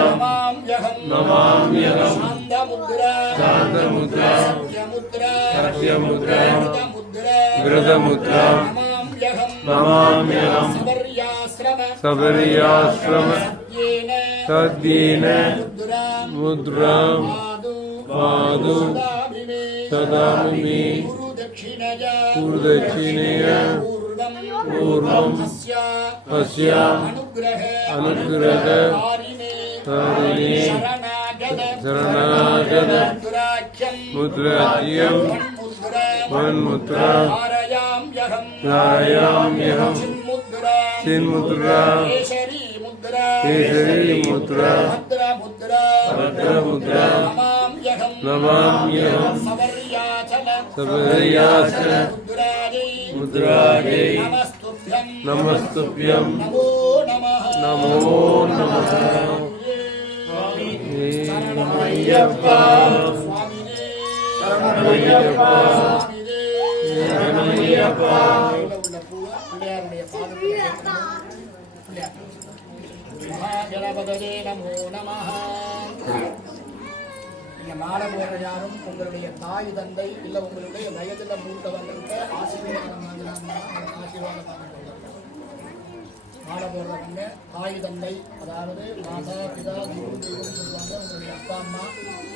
நமாம்யகம் சாந்தமுத்ரா சத்யமுத்ரா விரதமுத்ரா நமாம்யகம் சபர்யாஸ்ரம சத்யேன முத்ராம் பாது சதாபிமே குரு தட்சிணயா பூர்வம் அஸ்ய அனுக்ரஹ காரிணே சரணாகத முத்ராட்சம் मुद्राज्यं वन्मुद्रा धारयाम्यहं धारयाम्यहं चिन्मुद्रा चिन्मुद्रा केशरी मुद्रा केसरी मुद्रा भद्रमुद्रा भद्रमुद्रा नमाम्यहं नमाम्यहं सवर्याचल सबर्याचल मुद्रायै मुद्रायै नमस्तुभ्यं नमस्तुभ्यं नमो नमः नमो नमः शरणमय्यप्पा स्वामिने शरणमय्यप्पा स्वामिने शरणमय्यप्पा உள்ள பூவா பிள்ளையாருடைய பாதத்தில் மகாகணபதே நமோ நமஹ. நீங்க மாலை போடுற யாரும் உங்களுடைய தாய் தந்தை இல்ல உங்களுடைய வயதுல மூத்தவர்கள்ட்ட ஆசீர்வாதம் வாங்கினாங்கன்னா ஆசீர்வாதம் வாங்கிட்டு மாலை போடுறவங்க தாய் தந்தை, அதாவது மாதா பிதா குரு தெய்வம் சொல்லுவாங்க. உங்களுடைய அப்பா அம்மா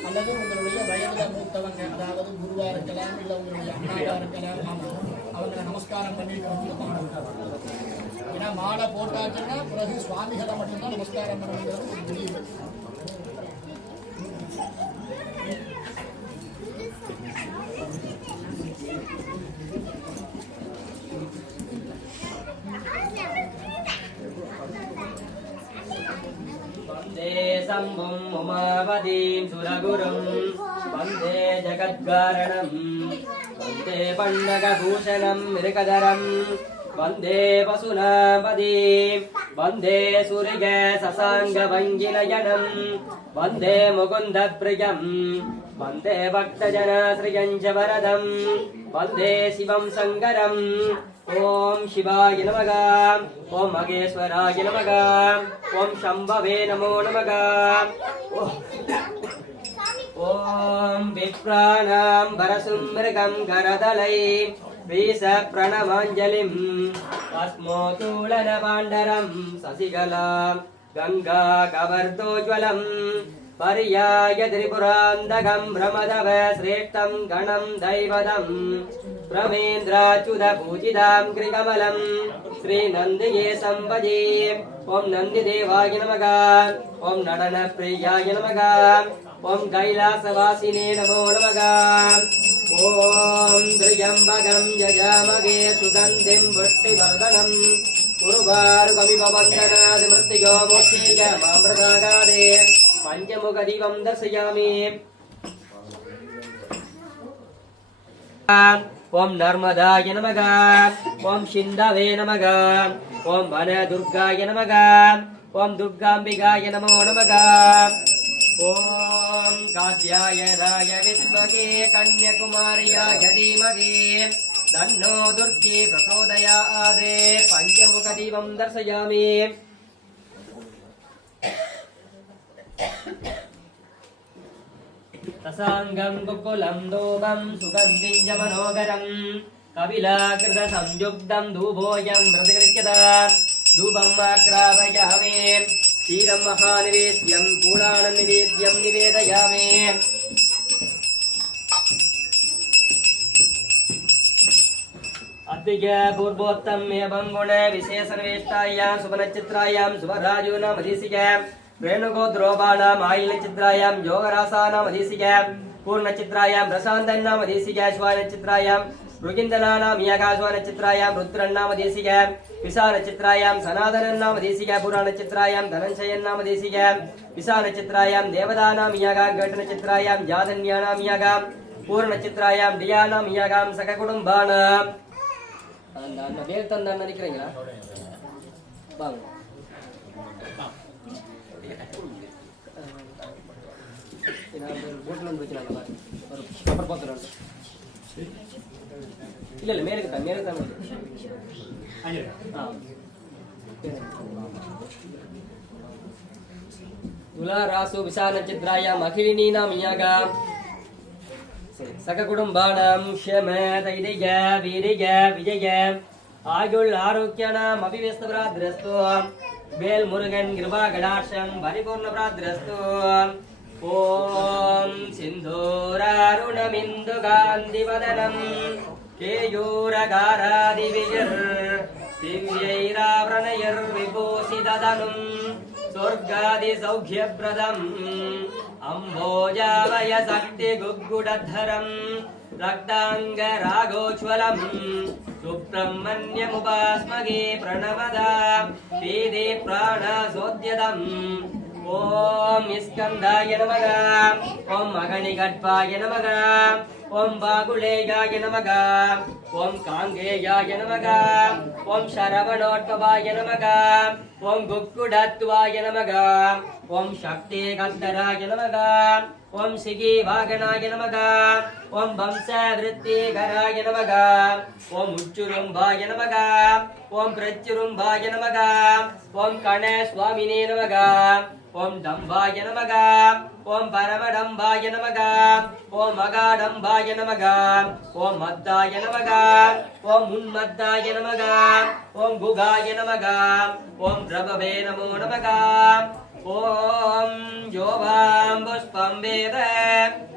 அல்லது உங்களுடைய வயதுல மூத்தவங்க, அதாவது குருவா இருக்கலாம் இல்ல உங்களுடைய அண்ணாவா இருக்கலாம், அவங்களை நமஸ்காரம் பண்ணிட்டு வந்து மாலை போடுறாங்க. ஏன்னா மாலை போட்டாச்சுன்னா பிறகு சுவாமிகளை மட்டும்தான் நமஸ்காரம் பண்ணுங்கிறது ஒரு முடிவு. वन्दे शम्भुं उमापतिं सुरगुरुं वन्दे जगद्कारणं वन्दे पण्डकभूषणं मृगधरं वन्दे पशुनापतिं वन्दे सूर्यशशाङ्कभङ्गिनयनं वन्दे मुकुन्दप्रियं वन्दे भक्तजनाश्रियं च वरदं वन्दे शिवं शङ्करम् ओम शिवाय नमः, ओम महेश्वराय नमः, ओम शंभवे नमो नमः, ओम विप्राणां वरसुमृगं करदलै वीस प्रणमाञ्जलिं अस्मोतूलनपाण्डरं शशिकलां गंगा कवर्दोज्वलं पर्याय त्रिपुरान्तकं भ्रमदव श्रेष्ठं गणं दैवतं प्रमेन्द्राच्युतपूजितां कृकमलं श्रीनन्दिये सम्पदे। ओं नन्दिदेवाय नमः, ओं नटनप्रियाय नमः, ओं कैलासवासिने नमो नमः, ओं त्र्यम्बकं यजामहे सुगन्धिं पुष्टिवर्धनं गुरुवारुकमिव वन्दनात् मृत्युयो मोक्षे मामृतागादे पञ्चमुखदीपं दर्शयामि। ओम नर्मदाय नमः, ओम शिंदवे नमः, ओम वनदुर्गाय नमः, ओम दुर्गांबिकाय नमो नमः, ओम कात्यायनाय विद्महे कन्याकुमार्याय धीमहि तन्नो दुर्गे प्रचोदयात्। पञ्चमुखदीपं दर्शयामि। तसांगं कुकुलं दोगं सुगन्धिं च मनोहरं कपिलाकृतसंयुक्तं धूपोऽयं प्रतिगृह्यता धूपम् आक्रापयामि क्षीरं महानिवेद्यं पूर्णानं निवेद्यं निवेदयामि। अद्य पूर्वोत्तमे भङ्गुण विशेषनिवेष्टायां शुभनक्षत्रायां शुभराजो नाम देशिकां रेणुगोद्रोपाणाम् आयिलनक्षत्रायां योगरासानाम् अधीसिकां पूर्णनक्षत्रायां प्रशान्तन्नाम देशिकां श्वानक्षत्रायां मृगिन्दनानाम् यागाश्वानक्षत्रायां रुद्रन्नाम देशिकां विशानक्षत्रायां सनातनन्नाम देशिकां पुराणक्षत्रायां धनञ्जयन्नाम देशिकां विशानक्षत्रायां देवतानां यागां घटनक्षत्रायां जाधन्यानां यागां पूर्णनक्षत्रायां दियानां यागां सककुटुम्बानां அந்த வேல் தந்தான் நினைக்கிறீங்களா வாங்க போட்டில் வந்து வைக்கிறாங்க அப்புறம் பார்த்துறாங்க இல்லை இல்லை மேலுக்கு தான் तुला रासु विशालचित्रायाम् अखिलिनीनां यागा सककुटुम्बानां क्षम धैर्य वीर्य विजय आयुள் आरोग्यानाम् अभिव्यस्तप्राद्रस्तु वेल मुरुगन कृपा कटाक्षं परिपूर्ण प्राद्रस्तु ओम सिन्धूरारुणमिन्दुकान्तिवदनं केयूरगारादिविजर दिव्यैरावृणयैर्विभूषिततनुं स्वर्गादिसौख्यप्रदम् अम्भोज पूजावय शक्ति गुग्गुडधरम् रक्ताङ्गरागोज्ज्वलम् सुब्रह्मण्यमुपास्मगे प्रणमदा वेदे प्राणसोद्यतम् ॐ स्कन्दाय नमः ॐ अगणिगड्वाय नमः ॐ बागुलेयाय नमः ॐ काङ्गेयाय नमः ॐ शरवणोत्तवाय नमः ॐ गुक्कुडत्वाय नमः ॐ शक्तिगन्धराय नमः ॐ सिगिवागनाय नमः ॐ वंशवृत्तिकराय नमः ॐ उच्चुरुम्भाय नमः ॐ प्रच्चुरुम्भाय नमः ॐ कणस्वामिने नमः ॐ डम्बाय नमः ॐ परमडम्बाय नमः ॐ मगाडम्बाय नमः ॐ मद्दाय नमः ॐ उन्मद्दाय नमः ॐ गुगाय नमः ॐ प्रभवे नमो नमः ॐ योभां पुष्पं वेद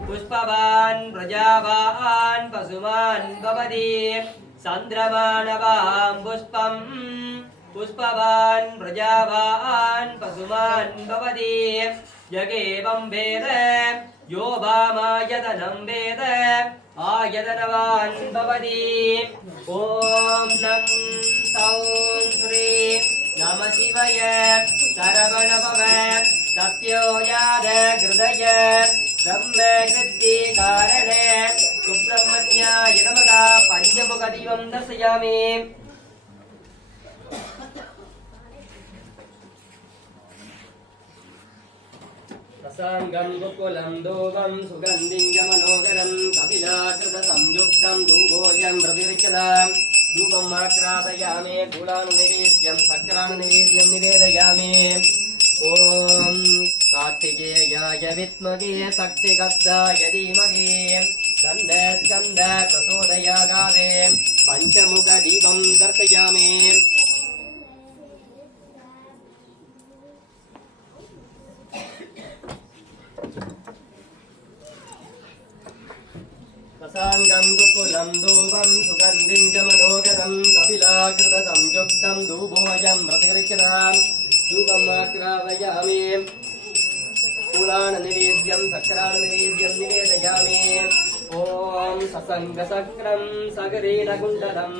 पुष्पवान् प्रजावान् पशुमान् भवति चन्द्रमानवां पुष्पं पुष्पवान् प्रजावान् पशुमान् भवति यगेवं वेद यो वामायतनं वेद आयतनवान् भवति ॐ नं सौं श्रीं नमः शिवाय शरवणभव सत्योजात हृदय ब्रह्मकृत्ति कारणे सुब्रह्मण्याय नमः पञ्चमुखदीपं दर्शयामि रसाङ्गं गुकुलं दोगं सुगन्धिं च मनोहरं कपिलाकृतसंयुक्तं धूपोऽयं प्रतिरिच्यताम् धूपम् आक्रादयामि कुलानुनिवेद्यं शक्रानुनिवेद्यं निवेदयामि ॐ कार्तिकेयाय विद्महे शक्तिगद्दाय धीमहि दण्डस्कन्द प्रचोदयागादे पञ्चमुखदीपं दर्शयामि रसाङ्गं गुकुलं धूपं सुगन्धिं च मनोहरं कपिलाकृतसंयुक्तं धूपोऽयं प्रतिगृह्यताम् धूपम् आक्रादयामि कुलाननिवेद्यं शक्राननिवेद्यं निवेदयामि ॐ ससङ्गसक्रं सगरीडकुण्डलं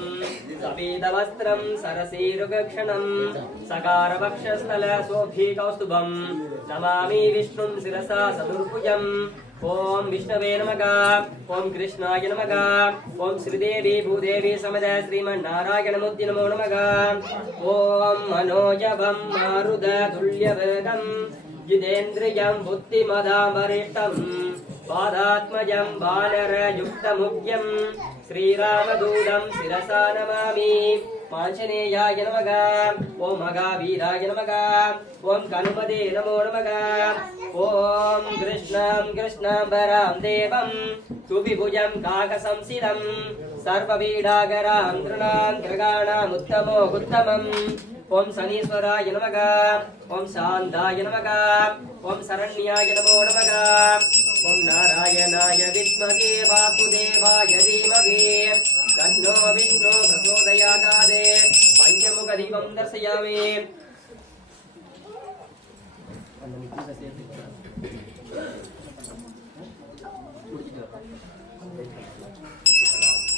सपीतवस्त्रं सरसीरुगक्षणं सकारवक्षस्थलशोभिकौस्तुभं नमामि विष्णुं शिरसा सदुर्भुजम् ॐ विष्णवे नमः ॐ कृष्णाय नमः ॐ श्रीदेवी भूदेवी समद श्रीमन्नारायणमूर्ति नमो नमः ॐ मनोजवं मारुततुल्यवेगं जितेन्द्रियं बुद्धिमदामरिष्टं पादात्मजं वानरयुक्तमुख्यं श्रीरामदूतं शिरसा नमामि पाञ्चनेयाय नमः ॐ महावीराय नमः ॐ कनुमते नमो नमः ॐ कृष्णाम्बरां देवं सुविभुजं काकसंसिदं सर्वपीडाकरां तृणां ग्रगाणामुत्तमोत्तमम् ॐ शनीश्वराय नमः ॐ शान्ताय नमः ॐ शरण्याय नमो नमः ॐ नारायणाय विद्महे वासुदेवाय धीमहि तन्नो विष्णु प्रचोदयागादे पञ्चमुखदीपं दर्शयामि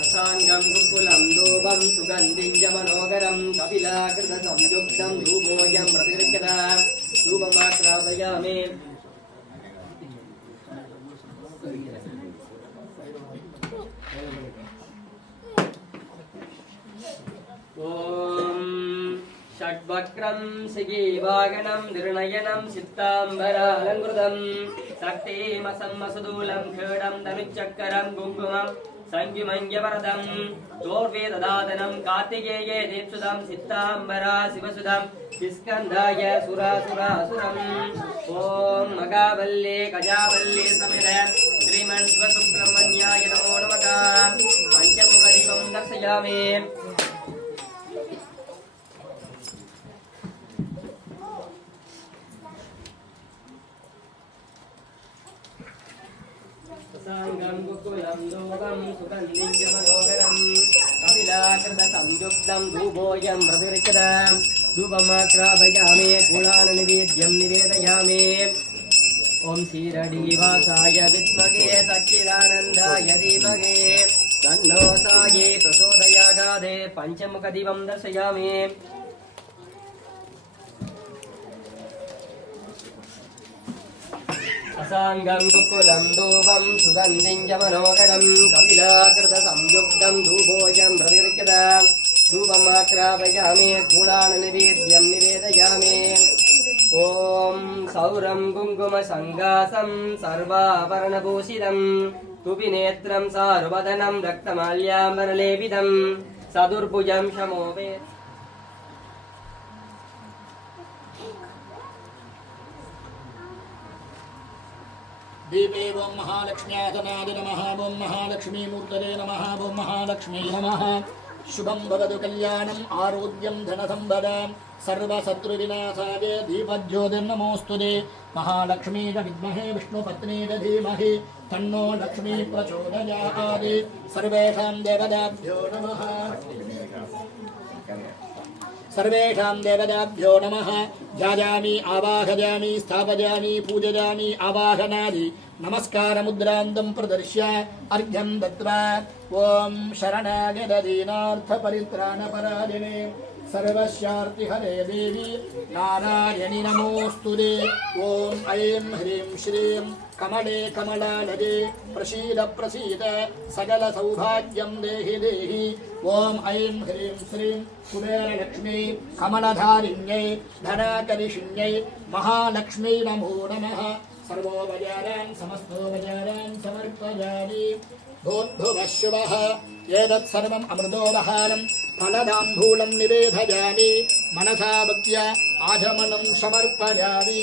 रसाङ्गं गुकुलं धूपं सुगन्धिं च मनोहरं कपिलाकृतसंयुक्तं धूपोऽयं प्रतिगृह्यताम् धूपमाक्रादयामि ॐ षड्वक्रं शिखीवागनं निर्णयनं सित्ताम्बरालङ्कृतं शक्तिमसन्मसदूलं खेडं धनुच्चक्रं कुङ्कुमं सङ्गिमङ्ग्यवरदं चोर्वेददातनं कार्तिकेये दीप्सुदं सित्ताम्बरा शिवसुदं स्कन्धाय सुरासुरासुरम् ॐ मगावल्ले गजावल्ले समेत श्रीमन् शिवसुब्रह्मण्याय नमो नमः पञ्चमुखदीपं दर्शयामि रसाङ्गं गुकुलं धूपं सुगन्धिं च मनोहरं कपिलाकृतसंयुक्तं धूपोऽयं प्रतिगृह्यताम् धूपमाक्रादयामि कुलाननिवेद्यं निवेदयामि ॐ श्रीरडीवासाय विद्महे सच्चिदानन्दाय धीमहि तन्नो साये प्रचोदयागादे पञ्चमुखदिवं दर्शयामि असाङ्गं कुकुलं धूपं सुगन्धिं च मनोहरं कपिलाकृतसंयुक्तं धूपोऽयं प्रविर्यत धूपमाक्रापयामि गुणान् निवेदयामि ॐ सौरं कुङ्कुमसङ्गासं सर्वाभरणभूषितं तुपिनेत्रं सारुवदनं रक्तमाल्याम्बरलेपितं सदुर्भुजं शमोवेत् दीपे ओं महालक्ष्म्यासनाय नमः ओं महालक्ष्मीमूर्तये नमः ओं महालक्ष्मी नमः शुभं भवतु कल्याणम् आरोग्यं धनसम्पदां सर्वशत्रुविनाशाय दीपज्योतिर्नमोऽस्तुते महालक्ष्मी च विद्महे विष्णुपत्नी च धीमहि तन्नो लक्ष्मी प्रचोदयात् सर्वेषां देवताभ्यो नमः सर्वेषां देवताभ्यो नमः जाजामि आवाहयामि स्थापयामि पूजयामि आवाहनादि नमस्कारमुद्रान्तं प्रदर्श्य अर्घ्यं दत्त्वा ॐ शरणागतदीनार्थपरित्राणपरायणे सर्वस्यार्तिहरे देवी नारायणि नमोऽस्तुते ॐ ऐं ह्रीं श्रीं कमले कमलालये प्रसीद प्रसीद सकलसौभाग्यं देहि देहि ॐ ऐं ह्रीं श्रीं कुबेरलक्ष्मी कमलधारिण्यै धनाकरिषिण्यै महालक्ष्मी नमो नमः सर्वोपचारान् समस्तोपचारान् समर्पयामि भूर्भुवः शुभः एतत्सर्वम् अमृतोपहारं फलदाम्बूलं निवेदयामि मनसा भक्त्या आचमनं समर्पयामि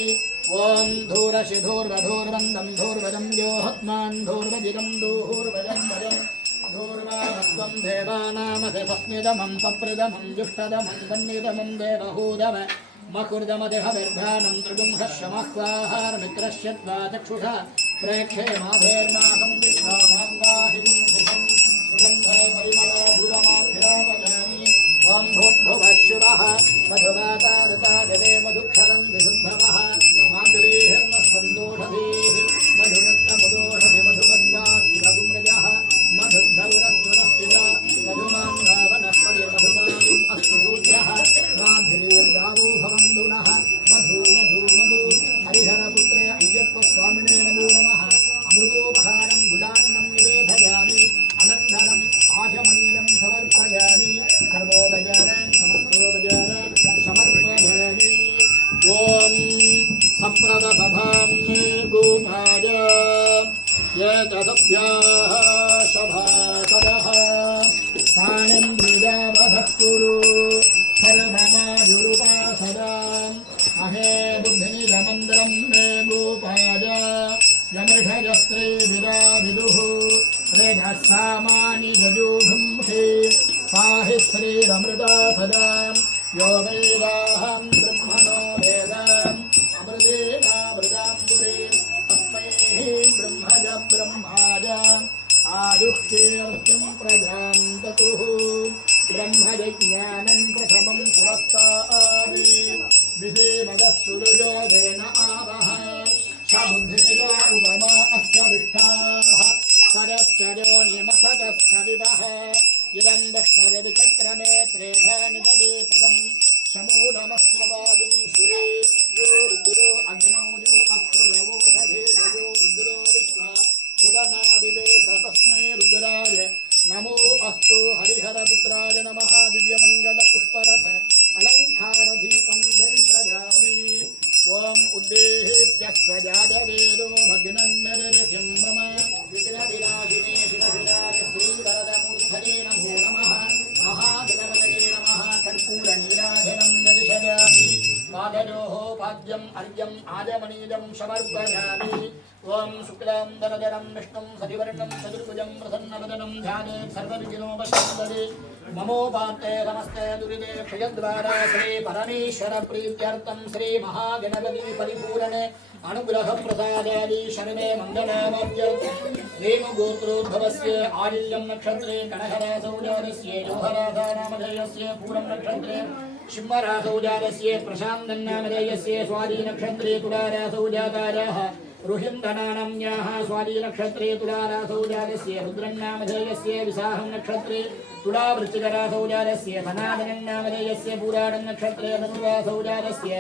ॐ धूरशिधूर्वधूर्वन्दं धूर्वजं यो हत्मान् धूर्वजिगं दूर्वजं वजं धूर्वामस्त्वं देवानामधिपस्मिदमं पप्रदमं जुष्टदमं वन्निदमं देवहूदम मकुर्दमदेहविर्धानं त्रिगुंहश्यमह्वाहारमित्रस्य त्वा चक्षुषा प्रेक्षे माधेर्नाकं विश्वामाह्वाहितं सुखं सुगन्धपरिमलधूरमाभिरापयामि ॐ भूर्भुवः शुभः मधुवातारताजले मधुक्षरं विशुद्धवः मातुरीहिर्नस्पन्दोषधीः मधुरत्नमुदोषधि मधुमद्वार्चिरगुम्रजः मधुद्धौरस्वनस्तिज मधुमान्धावनस्पति मधुमालिम् अस्तु सूर्यः माधुरीर्गावो भवन्दुनः मधु मधु मधु हरिहरपुत्रे अय्यप्पस्वामिने नमो नमः अमृतोपहारं गुडान्नं निवेदयामि अनन्तरम् आचमनीयं समर्पयामि सर्वोपचारान् समस्तोपचारान् समर्पयामि ॐ सप्रदसभां मे गोपाय ये च सभ्याः सभासदः तानिन्द्रियावधः कुरु सर्वमायुरुपासदाम् अहे बुद्धिनिधमन्दिरं मे गोपाय यमृषयस्त्रे विराविदुः रेधस्सामानि जजोघुंषे साहि श्रीरमृता सदाम् यो वेदाहं ब्रह्मणो वेदाम् अमृतेनामृताम्बुरे तस्मै ब्रह्मज ब्रह्माज आयुष्येऽर्घ्यं प्रजान्ततुः ब्रह्मजज्ञानं प्रथमं पुरस्तादि विषेमदः सुरुजोदेन आवह स बुद्धिज उपमा अस्य विष्ठाः सदश्चरो निमसदश्च विवः इदं वष्णरविचक्रमे त्रेधानि तदे पदं समूढमस्य वागुं सुरे यो रुद्रो अग्नौ यो अप्सुरवोषधेषयो रुद्रो विश्वा भुवनादिवेश तस्मै रुद्राय नमो अस्तु हरिहरपुत्राय नमः दिव्यमङ्गलपुष्परथ अलङ्कारदीपं दर्शयामि ॐ उद्देहेभ्यस्वजातवेदो भग्नं नररथिं मम विघ्नविनाशिने शिवशिराय श्रीवरदमूर्धने नमो नमः महागणपतये नमः कर्पूरनीराजनं दर्शयामि पादयोः पाद्यम् अर्घ्यम् आजमनीयं समर्पयामि ॐ शुक्लाम्बरधरं विष्णुं सतिवर्णं चतुर्भुजं प्रसन्नवदनं ध्याने सर्वविघ्नोपशान्तये ममोपात्ते नमस्ते दुरिते क्षयद्वारा श्री परमेश्वर प्रीत्यर्थं श्री महागणपति परिपूरणे अनुग्रह प्रसादादि शरणे मङ्गलावाद्यर्थं रेणुगोत्रोद्भवस्य आदिल्यं नक्षत्रे कनकरासौ जातस्य जोहराधानामधेयस्य पूरं नक्षत्रे सिंहरासौ जातस्य प्रशान्तन्नामधेयस्य स्वादी नक्षत्रे तुलारासौ जातायाः रुहिन्दनानम्याः स्वादी नक्षत्रे तुलारासौ जातस्य रुद्रन्नामधेयस्य विशाखं नक्षत्रे तुलावृश्चिकरासौ जातस्य धनादनन्नामधेयस्य पुराणं नक्षत्रे धनुरासौ जातस्य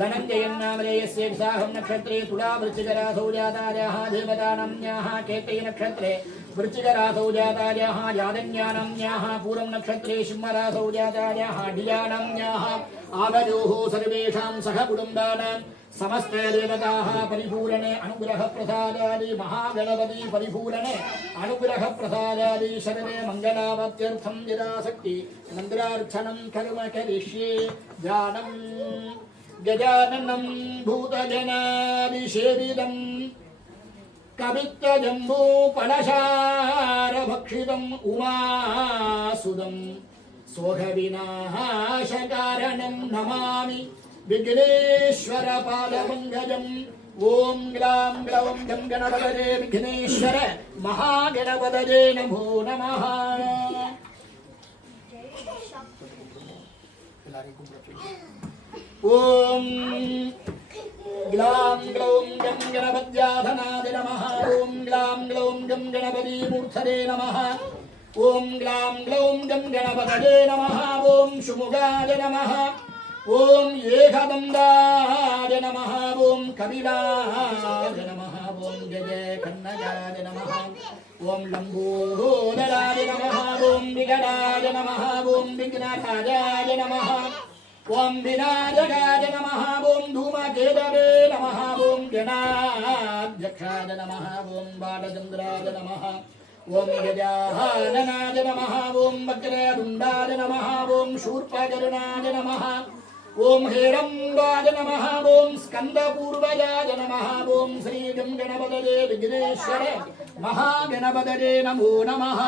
धनञ्जयन्नामधेयस्य विशाखं नक्षत्रे तुलावृश्चिकरासौ जातायाः देवतानाम्याः केतै नक्षत्रे वृश्चिकरासौ जातायाः यादन्यानाम्याः पूर्वं नक्षत्रे सिंहरासौ जातायाः ढियानाम्याः आवयोः सर्वेषां सह कुटुम्बानां समस्त देवताः परिपूरणे अनुग्रह प्रसादादि महागणपति परिपूरणे अनुग्रह प्रसादादि सर्वे मंगलावत्यर्थं यदाशक्ति मन्दिरार्चनं कर्म करिष्ये ध्यानं गजाननं भूतजनादिसेवितं कवित्तजम्बूफलसारभक्षितम् उमासुदं सोहविनाशकारणं नमामि विघ्नेश्वर पादपङ्कजम् ओम ग्लां ग्लौं गं गणपतये विघ्नेश्वर महागणपतये नमो नमः। ओम ग्लां ग्लौं गं गणपत्याधनाय नमः। ओम ग्लां ग्लौं गं गणपति मूर्धये नमः। ओम ग्लां ग्लौं गं गणपतये नमः। ओम शुमुगाय नमः। ओम एकदन्दाय नमः। ओम कपिलाय नमः। ओम जय कन्नगाय नमः। ओम लंबोदराय नमः। ओम विकटाय नमः। ओम विघ्नराजाय नमः। ओम विनायकाय नमः। ओम धूमकेतवे नमः। ओम गणाध्यक्षाय नमः। ओम बालचन्द्राय नमः। ओम गजाननाय नमः। ओम वक्रतुण्डाय नमः। ओम शूर्पकर्णाय नमः। ओम हेरंबाय नमः। ओम स्कंदपूर्वजाय नमः। ओम श्री गणपतये विघ्नेश्वर महागणपतये नमो नमः।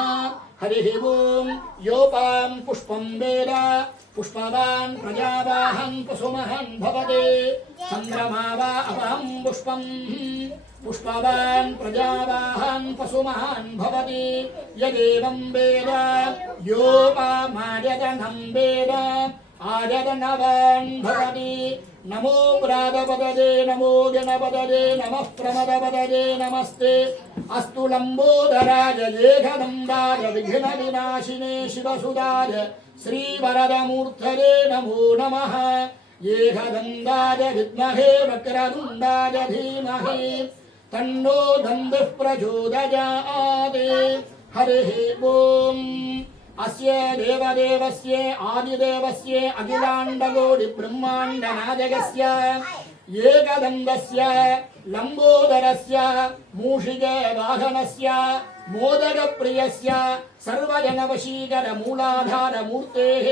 हरिः ओम योपां पुष्पं वेद पुष्पवान् प्रजावाहन् पशुमहन् भवते चन्द्रमा वा अपां पुष्पं पुष्पवान् प्रजावाहन् पशुमहान् भवति यदेवं वेद योपामायतनं वेद आयतनवान् भवति। नमो प्रातपतये नमो गणपतये नमः प्रमदपतये नमस्ते अस्तु लंबोदराय एकदन्दाय विघ्नविनाशिने शिवसुदाय श्रीवरदमूर्तये नमो नमः। एकदन्दाय विद्महे वक्रतुण्डाय धीमहि तन्नो दन्तिः प्रचोदयात्। हरिः ओम अस्य देवदेवस्य आदिदेवस्य अखिलाण्डकोटि ब्रह्माण्डनायकस्य एकदन्तस्य लम्बोदरस्य मूषिकवाहनस्य मोदकप्रियस्य सर्वजनवशीकरमूलाधारमूर्तेः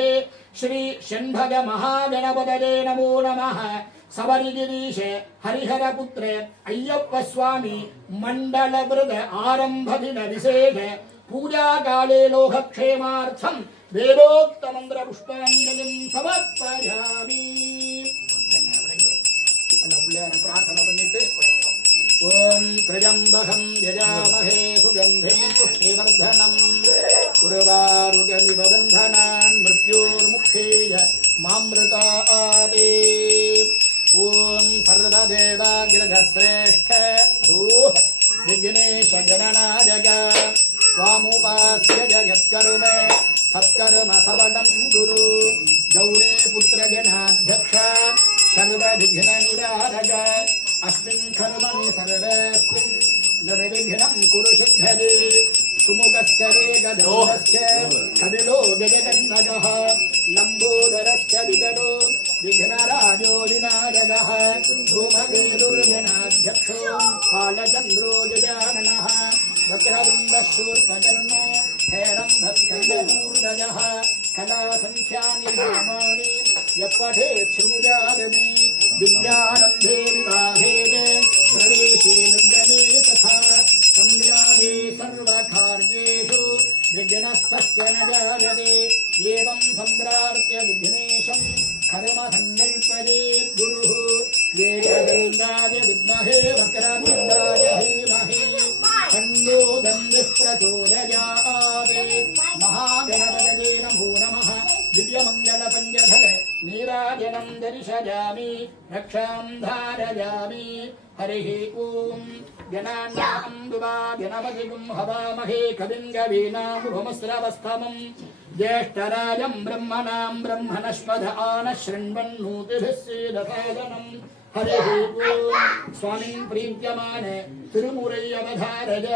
श्री षण्भगमहागणपतये नमो नमः। सबरिगिरीश हरिहरपुत्र अय्यप्पस्वामी मण्डलवृद आरम्भदिन विशेष पूजा काले लोकक्षेमार्थं वेदोक्त मंत्र पुष्पांजलिं समर्पयामि। प्रार्थना பண்ணிட்டு ओम त्र्यंबकं यजामहे सुगंधिं पुष्टिवर्धनम् उर्वारुकमिव बन्धनान् मृत्योर्मुक्षेय मामृतात्। ओम सर्वदेवाग्रजश्रेष्ठ रूह विघ्नेश गणनायक स्वामुपास्य जगत्कर्म तत्कर्म सबलं गुरु गौरी पुत्र गणाध्यक्ष सर्वविघ्न निवारक अस्मिन् कर्मणि सर्वेऽस्मिन् निर्विघ्नं कुरु सिद्धये। सुमुखश्च वेगधौरश्च कपिलो गजकन्नगः लम्बोदरश्च विकटो विघ्नराजो विनायकः धूमकेतुर्गणाध्यक्षो बालचन्द्रो गजाननः वक्रतुण्डशूर्पकर्णो हेरम्भस्कन्दपूर्वजः कलासङ्ख्यानि नामानि यत्पठेत् शृणुयादपि विद्यारम्भे विवाहे प्रवेशे निर्गमे तथा सङ्ग्रामे सर्वकार्येषु विघ्नस्तस्य न जायते। एवं सम्प्रार्थ्य विघ्नेशं कर्म सङ्कल्पयेत् गुरुः। एकदन्ताय विद्महे वक्रतुण्डाय धीमहि तन्नो दन्तिः प्रचोदयात्। महागणपतये नमो नमः। दिव्यमङ्गलपञ्चफल नीराज नीराजनं दर्शयामि रक्षां धारयामि हरिः ॐ गणानां दुवादिनवदिगुं हवामहे कविं कवीनामुपमस्रवस्तमं ज्येष्ठराजं ब्रह्मणां ब्रह्मणस्पद आनशृण्वन्नोतिभिः सीदसादनं हरिः ॐ स्वामिं प्रीत्यमान तिरुमुरै अवधारय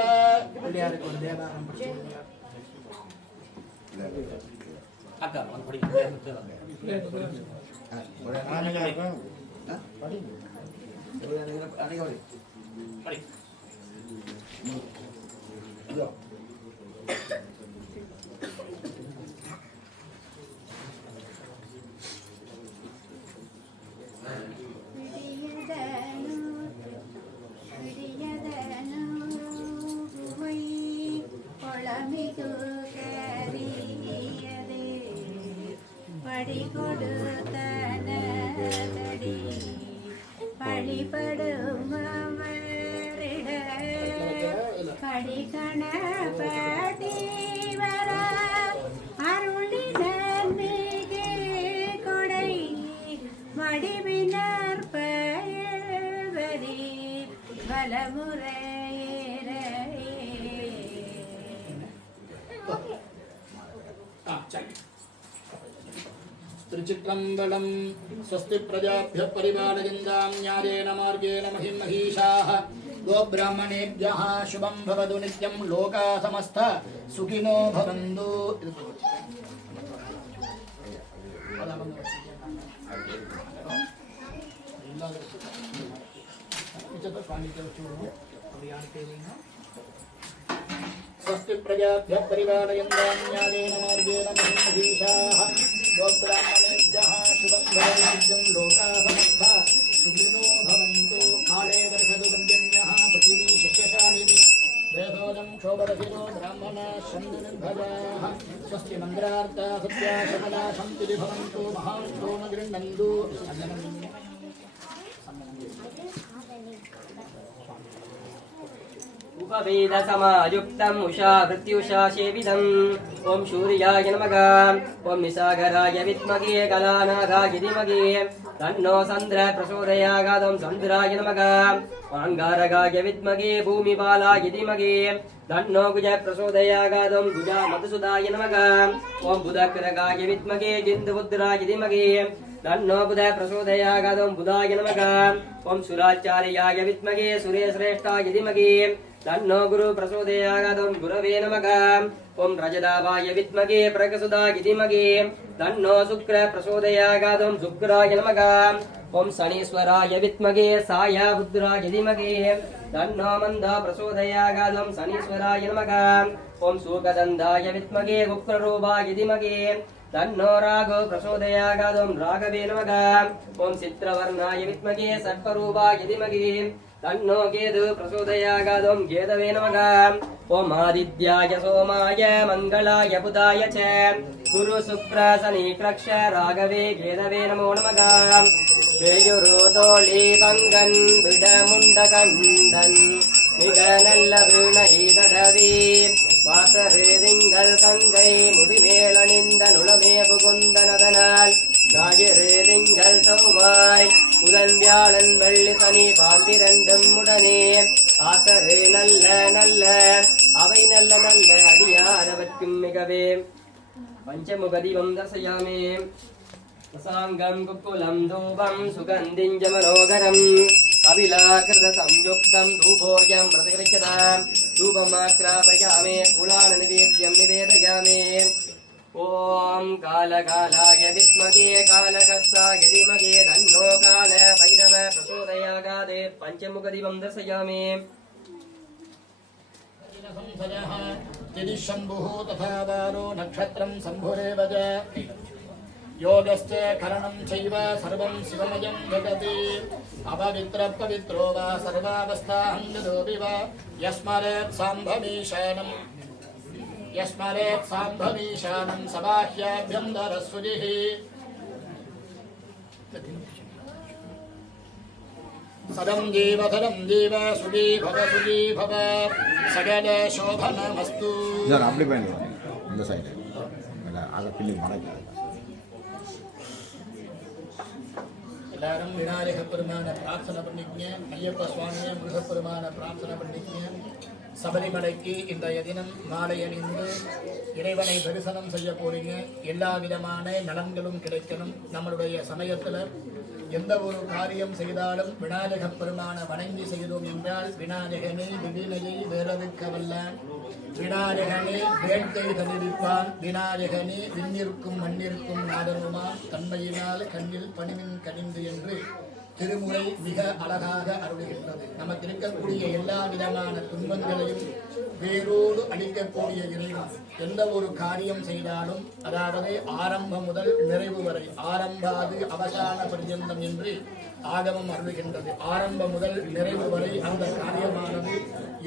படி கொடுத்தனதடி பழிபடும் அவரிட படிக்கணபதி வர அருளினர் மிகு கொடை வடிவினர் பெயர்வரி வலமுறையிலே त्रिचित्रम्बलं स्वस्ति प्रजाभ्यः परिपालयन्तां न्यायेन मार्गेण महिं महिषाः गोब्राह्मणेभ्यः शुभं भवतु नित्यं लोकाः समस्ता सुखिनो भवन्तु स्वस्ति प्रजाभ्यः परिपालयन्तां न्यायेन मार्गेण महिं महिषाः गोब्राह्मणेभ्यः शुभं भवतु नित्यं लोकाः समस्ता सुखिनो भवन्तु काले वर्षतु पर्जन्यः पृथिवी शस्यशालिनी देहोदं क्षोभरहितो ब्राह्मणाः सन्तु निर्भयाः स्वस्ति मन्त्रार्था सत्या सकला सन्ति भवन्तु महान्तो न गृह्णन्तु उपवेद समायुक्तम् उषा भृत्युषा सेवितम् ॐ सूर्याय नमः ॐ निशागराय विद्महे कलानागाय धीमहि तन्नो चन्द्रः प्रचोदयात् ॐ चन्द्राय नमः अङ्गारकाय विद्महे भूमिपालाय धीमहि तन्नो कुजः प्रचोदयात् ॐ कुजामधुसूदाय नमः ॐ बुधग्रहाय विद्महे गिन्धपुत्राय धीमहि तन्नो बुधः प्रचोदयात् ॐ बुधाय नमः ॐ सुराचार्याय विद्महे सुरेश्रेष्ठाय धीमहि तन्नो गुरु प्रचोदयात् ॐ गुरवे नमः ॐ रजदाभाय विद्महे प्रकसुदाय धीमहि तन्नो शुक्रः प्रचोदयात् ॐ शुक्राय नमः ॐ शनीश्वराय विद्महे सायाबुद्राय धीमहि तन्नो मन्दः प्रचोदयात् ॐ शनीश्वराय नमः ॐ सूकदन्ताय विद्महे उग्ररूपाय धीमहि तन्नो राघो प्रचोदयात् ॐ राघवे नमः ॐ चित्रवर्णाय विद्महे सर्परूपाय धीमहि तन्नो केतु प्रचोदयात् ॐ केतवे नमः ॐ आदित्याय सोमाय मङ्गलाय बुधाय च गुरु शुक्र शनि कृक्ष राघवे केतवे नमो नमः वेयुरोदोळि पङ्गन् विडमुण्डकण्डन् மிக நல்ல வீணை தடவி வாசரேதிங்கள் கங்கை முடிமேலணிந்த நுளமே புகுந்தனதனால் ஞாயிறேதிங்கள் செவ்வாய் புதன் வியாழன் வெள்ளி சனி பாம்பிரண்டும் உடனே ஆசரே நல்ல நல்ல அவை நல்ல நல்ல அடியாரவர்க்கும் மிகவே பஞ்சமுக தீபம் தர்சயாமே சாங்கம் குக்குலம் தூபம் சுகந்திஞ்ச மனோகரம் कविलाकृत संयुक्तं धूपोऽयं प्रतिगृह्यता धूपमाग्रापयामे कुलान् निवेद्यं निवेदयामे ॐ कालकालाय विद्महे कालकस्ताय धीमहि तन्नो काल भैरव प्रचोदयात् पञ्चमुखदीपं दर्शयामि शम्भुः तथा वारो नक्षत्रं शम्भुरेव च योगश्च करणं चैव सर्वं शिवमयं जगति अपवित्रपवित्रो वा सर्वावस्थाहं गतोऽपि वा यस्मरेत् साम्भवीशानं सबाह्याभ्यन्तरस्वजिः सदं जीव सुजी भव सकल शोभनमस्तु சார் அப்படி பண்ணிடுவாங்க இந்த சைடு அதை பில்லு மடக்கி எல்லாரும் விநாயக பெருமான பிரார்த்தனை பண்ணிக்கங்க. ஐயப்ப சுவாமியை முருகப்பெருமான பிரார்த்தனை பண்ணிக்கங்க. சபரிமலைக்கு இன்றைய தினம் மாலை அணிந்து இறைவனை தரிசனம் செய்ய போறீங்க. எல்லா விதமான நலன்களும் கிடைக்கணும். நம்மளுடைய சமயத்தில் எந்த ஒரு காரியம் செய்தாலும் விநாயக பெருமான வணங்கி செய்தோம் என்றால் விநாயகனே விதினையை வேறறுக்க வல்லான், விநாயகனே வேட்கை தணிவிப்பான், விநாயகனே விண்ணிற்கும் மண்ணிற்கும் நாதனுமான், தன்மையினால் கண்ணில் பணிவின் கனிந்து என்று திருமுறை மிக அழகாக அருளுகின்றது. நமக்கு இருக்கக்கூடிய எல்லா விதமான துன்பங்களையும் வேரோடு அளிக்கக்கூடிய இறைவன் எந்த ஒரு காரியம் செய்தாலும், அதாவது ஆரம்பம் முதல் நிறைவு வரை, ஆரம்பாது அவசான பர்யந்தம் என்று ஆகமம் அருளுகின்றது. ஆரம்பம் முதல் நிறைவு வரை அந்த காரியமானது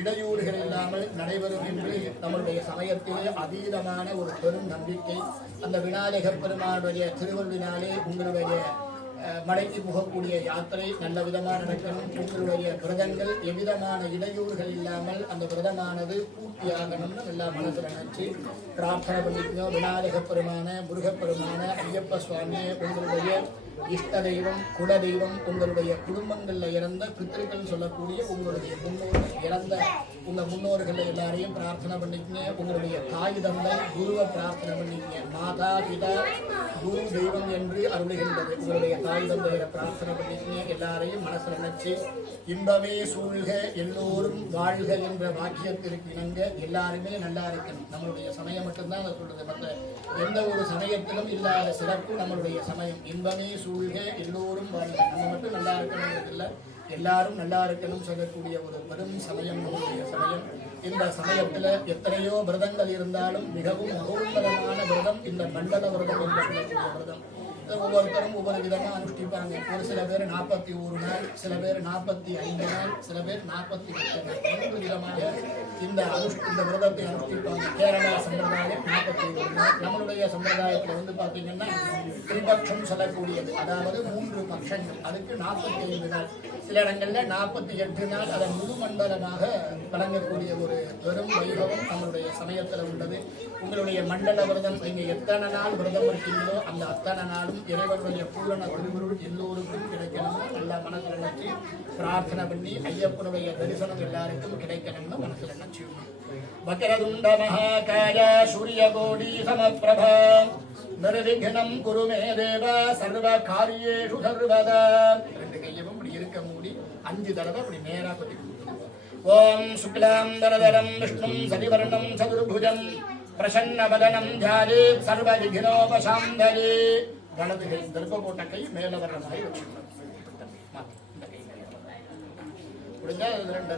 இடையூறுகள் இல்லாமல் நடைபெறும் என்று நம்முடைய சமயத்திலே அதீதமான ஒரு பெரும் நம்பிக்கை. அந்த விநாயக பெருமானுடைய திருவள்ளினாலே உங்களுடைய மலைக்கு போகக்கூடிய யாத்திரை நல்ல விதமாக நடக்கணும். உங்களுடைய விரதங்கள் எவ்விதமான இடையூறுகள் இல்லாமல் அந்த விரதமானது பூர்த்தியாகணும்னு எல்லா மனசில் நினைச்சு பிரார்த்தனை பண்ணிக்கணும். விநாயக பெருமான, முருகப்பெருமான, ஐயப்ப சுவாமியை உங்களுடைய இஷ்ட தெய்வம், குல தெய்வம், உங்களுடைய குடும்பங்களில் இறந்த பித்திருக்கள் சொல்லக்கூடிய உங்களுடைய முன்னோர்கள், இறந்த உங்கள் முன்னோர்கள் எல்லாரையும் பிரார்த்தனை பண்ணிக்கங்க. உங்களுடைய தாய் தந்தை குருவை பிரார்த்தனை பண்ணிக்கங்க. மாதா பிதா குரு தெய்வம் என்று அருளுகின்றது. உங்களுடைய தாய் தந்தையரை பிரார்த்தனை பண்ணிக்கங்க. எல்லாரையும் மனசில் நினைச்சு இன்பமே சூழ்க எல்லோரும் வாழ்க என்ற வாக்கியத்திற்கு இணங்க எல்லாருமே நல்லா இருக்கணும். நம்மளுடைய சமயம் மட்டும்தான் அதை சொல்றது. மற்ற எந்த ஒரு சமயத்திலும் இல்லாத சிறப்பு நம்மளுடைய சமயம். இன்பமே சூழ்க எல்லோரும் வாழ்க, நம்ம மட்டும் நல்லா இருக்கணுங்கிறதில்லை, எல்லாரும் நல்லா இருக்கணும் சொல்லக்கூடிய ஒரு பெரும் சமயம் நம்முடைய சமயம். இந்த சமயத்தில் எத்தனையோ விரதங்கள் இருந்தாலும் மிகவும் மகோன்னதமான விரதம் இந்த மண்டல விரதம் என்று சொல்லக்கூடிய விரதம். ஒவ்வொருத்தரும் ஒவ்வொரு விதமாக அனுஷ்டிப்பாங்க. ஒரு சில பேர் 41 நாள், சில பேர் 45 நாள், சில பேர் 48 நாள், 3 விதமாக இந்த விரதத்தை அனுஷ்டிப்பாங்க. கேரளா சம்பிரதாயம் 41 நாள். நம்மளுடைய சம்பிரதாயத்தில் வந்து பார்த்தீங்கன்னா திரிபக்ஷம் சொல்லக்கூடியது, அதாவது 3 பட்சங்கள், அதுக்கு 45 நாள், சில இடங்களில் 48 நாள். அதை முழு மண்டலமாக வழங்கக்கூடிய ஒரு பெரும் வைபவம் நம்மளுடைய சமயத்தில் உள்ளது. உங்களுடைய மண்டல விரதம் நீங்கள் எத்தனை நாள் விரதம் இருக்கீங்களோ அந்த அத்தனை நாளும் இறைவனுடைய பூரண திருவுருள் எல்லோருக்கும் கிடைக்கணும்னு நல்லா மனசில் நினைச்சு பிரார்த்தனை பண்ணி ஐயப்பனுடைய தரிசனம் எல்லாருக்கும் கிடைக்கணும்னு மனசில் நினைச்சு. வக்ரதுண்ட மகாகாய சூரியகோடி சமப்பிரபா நிர்விக்னம் குரு மே தேவ சர்வ காரியேஷு சர்வதா. 2 கையவும் இப்படி இருக்க மூடி 5 தடவை இப்படி நேரா பத்தி. ஓம் சுக்லாம் தரதரம் விஷ்ணும் சதிவர்ணம் சதுர்புஜம் பிரசன்னவதனம் தியாயேத் சர்வ விக்னோபசாந்தயே. வலது கை தர்ப்ப போட்ட கை மேல வர்ற மாதிரி வச்சுக்கணும்.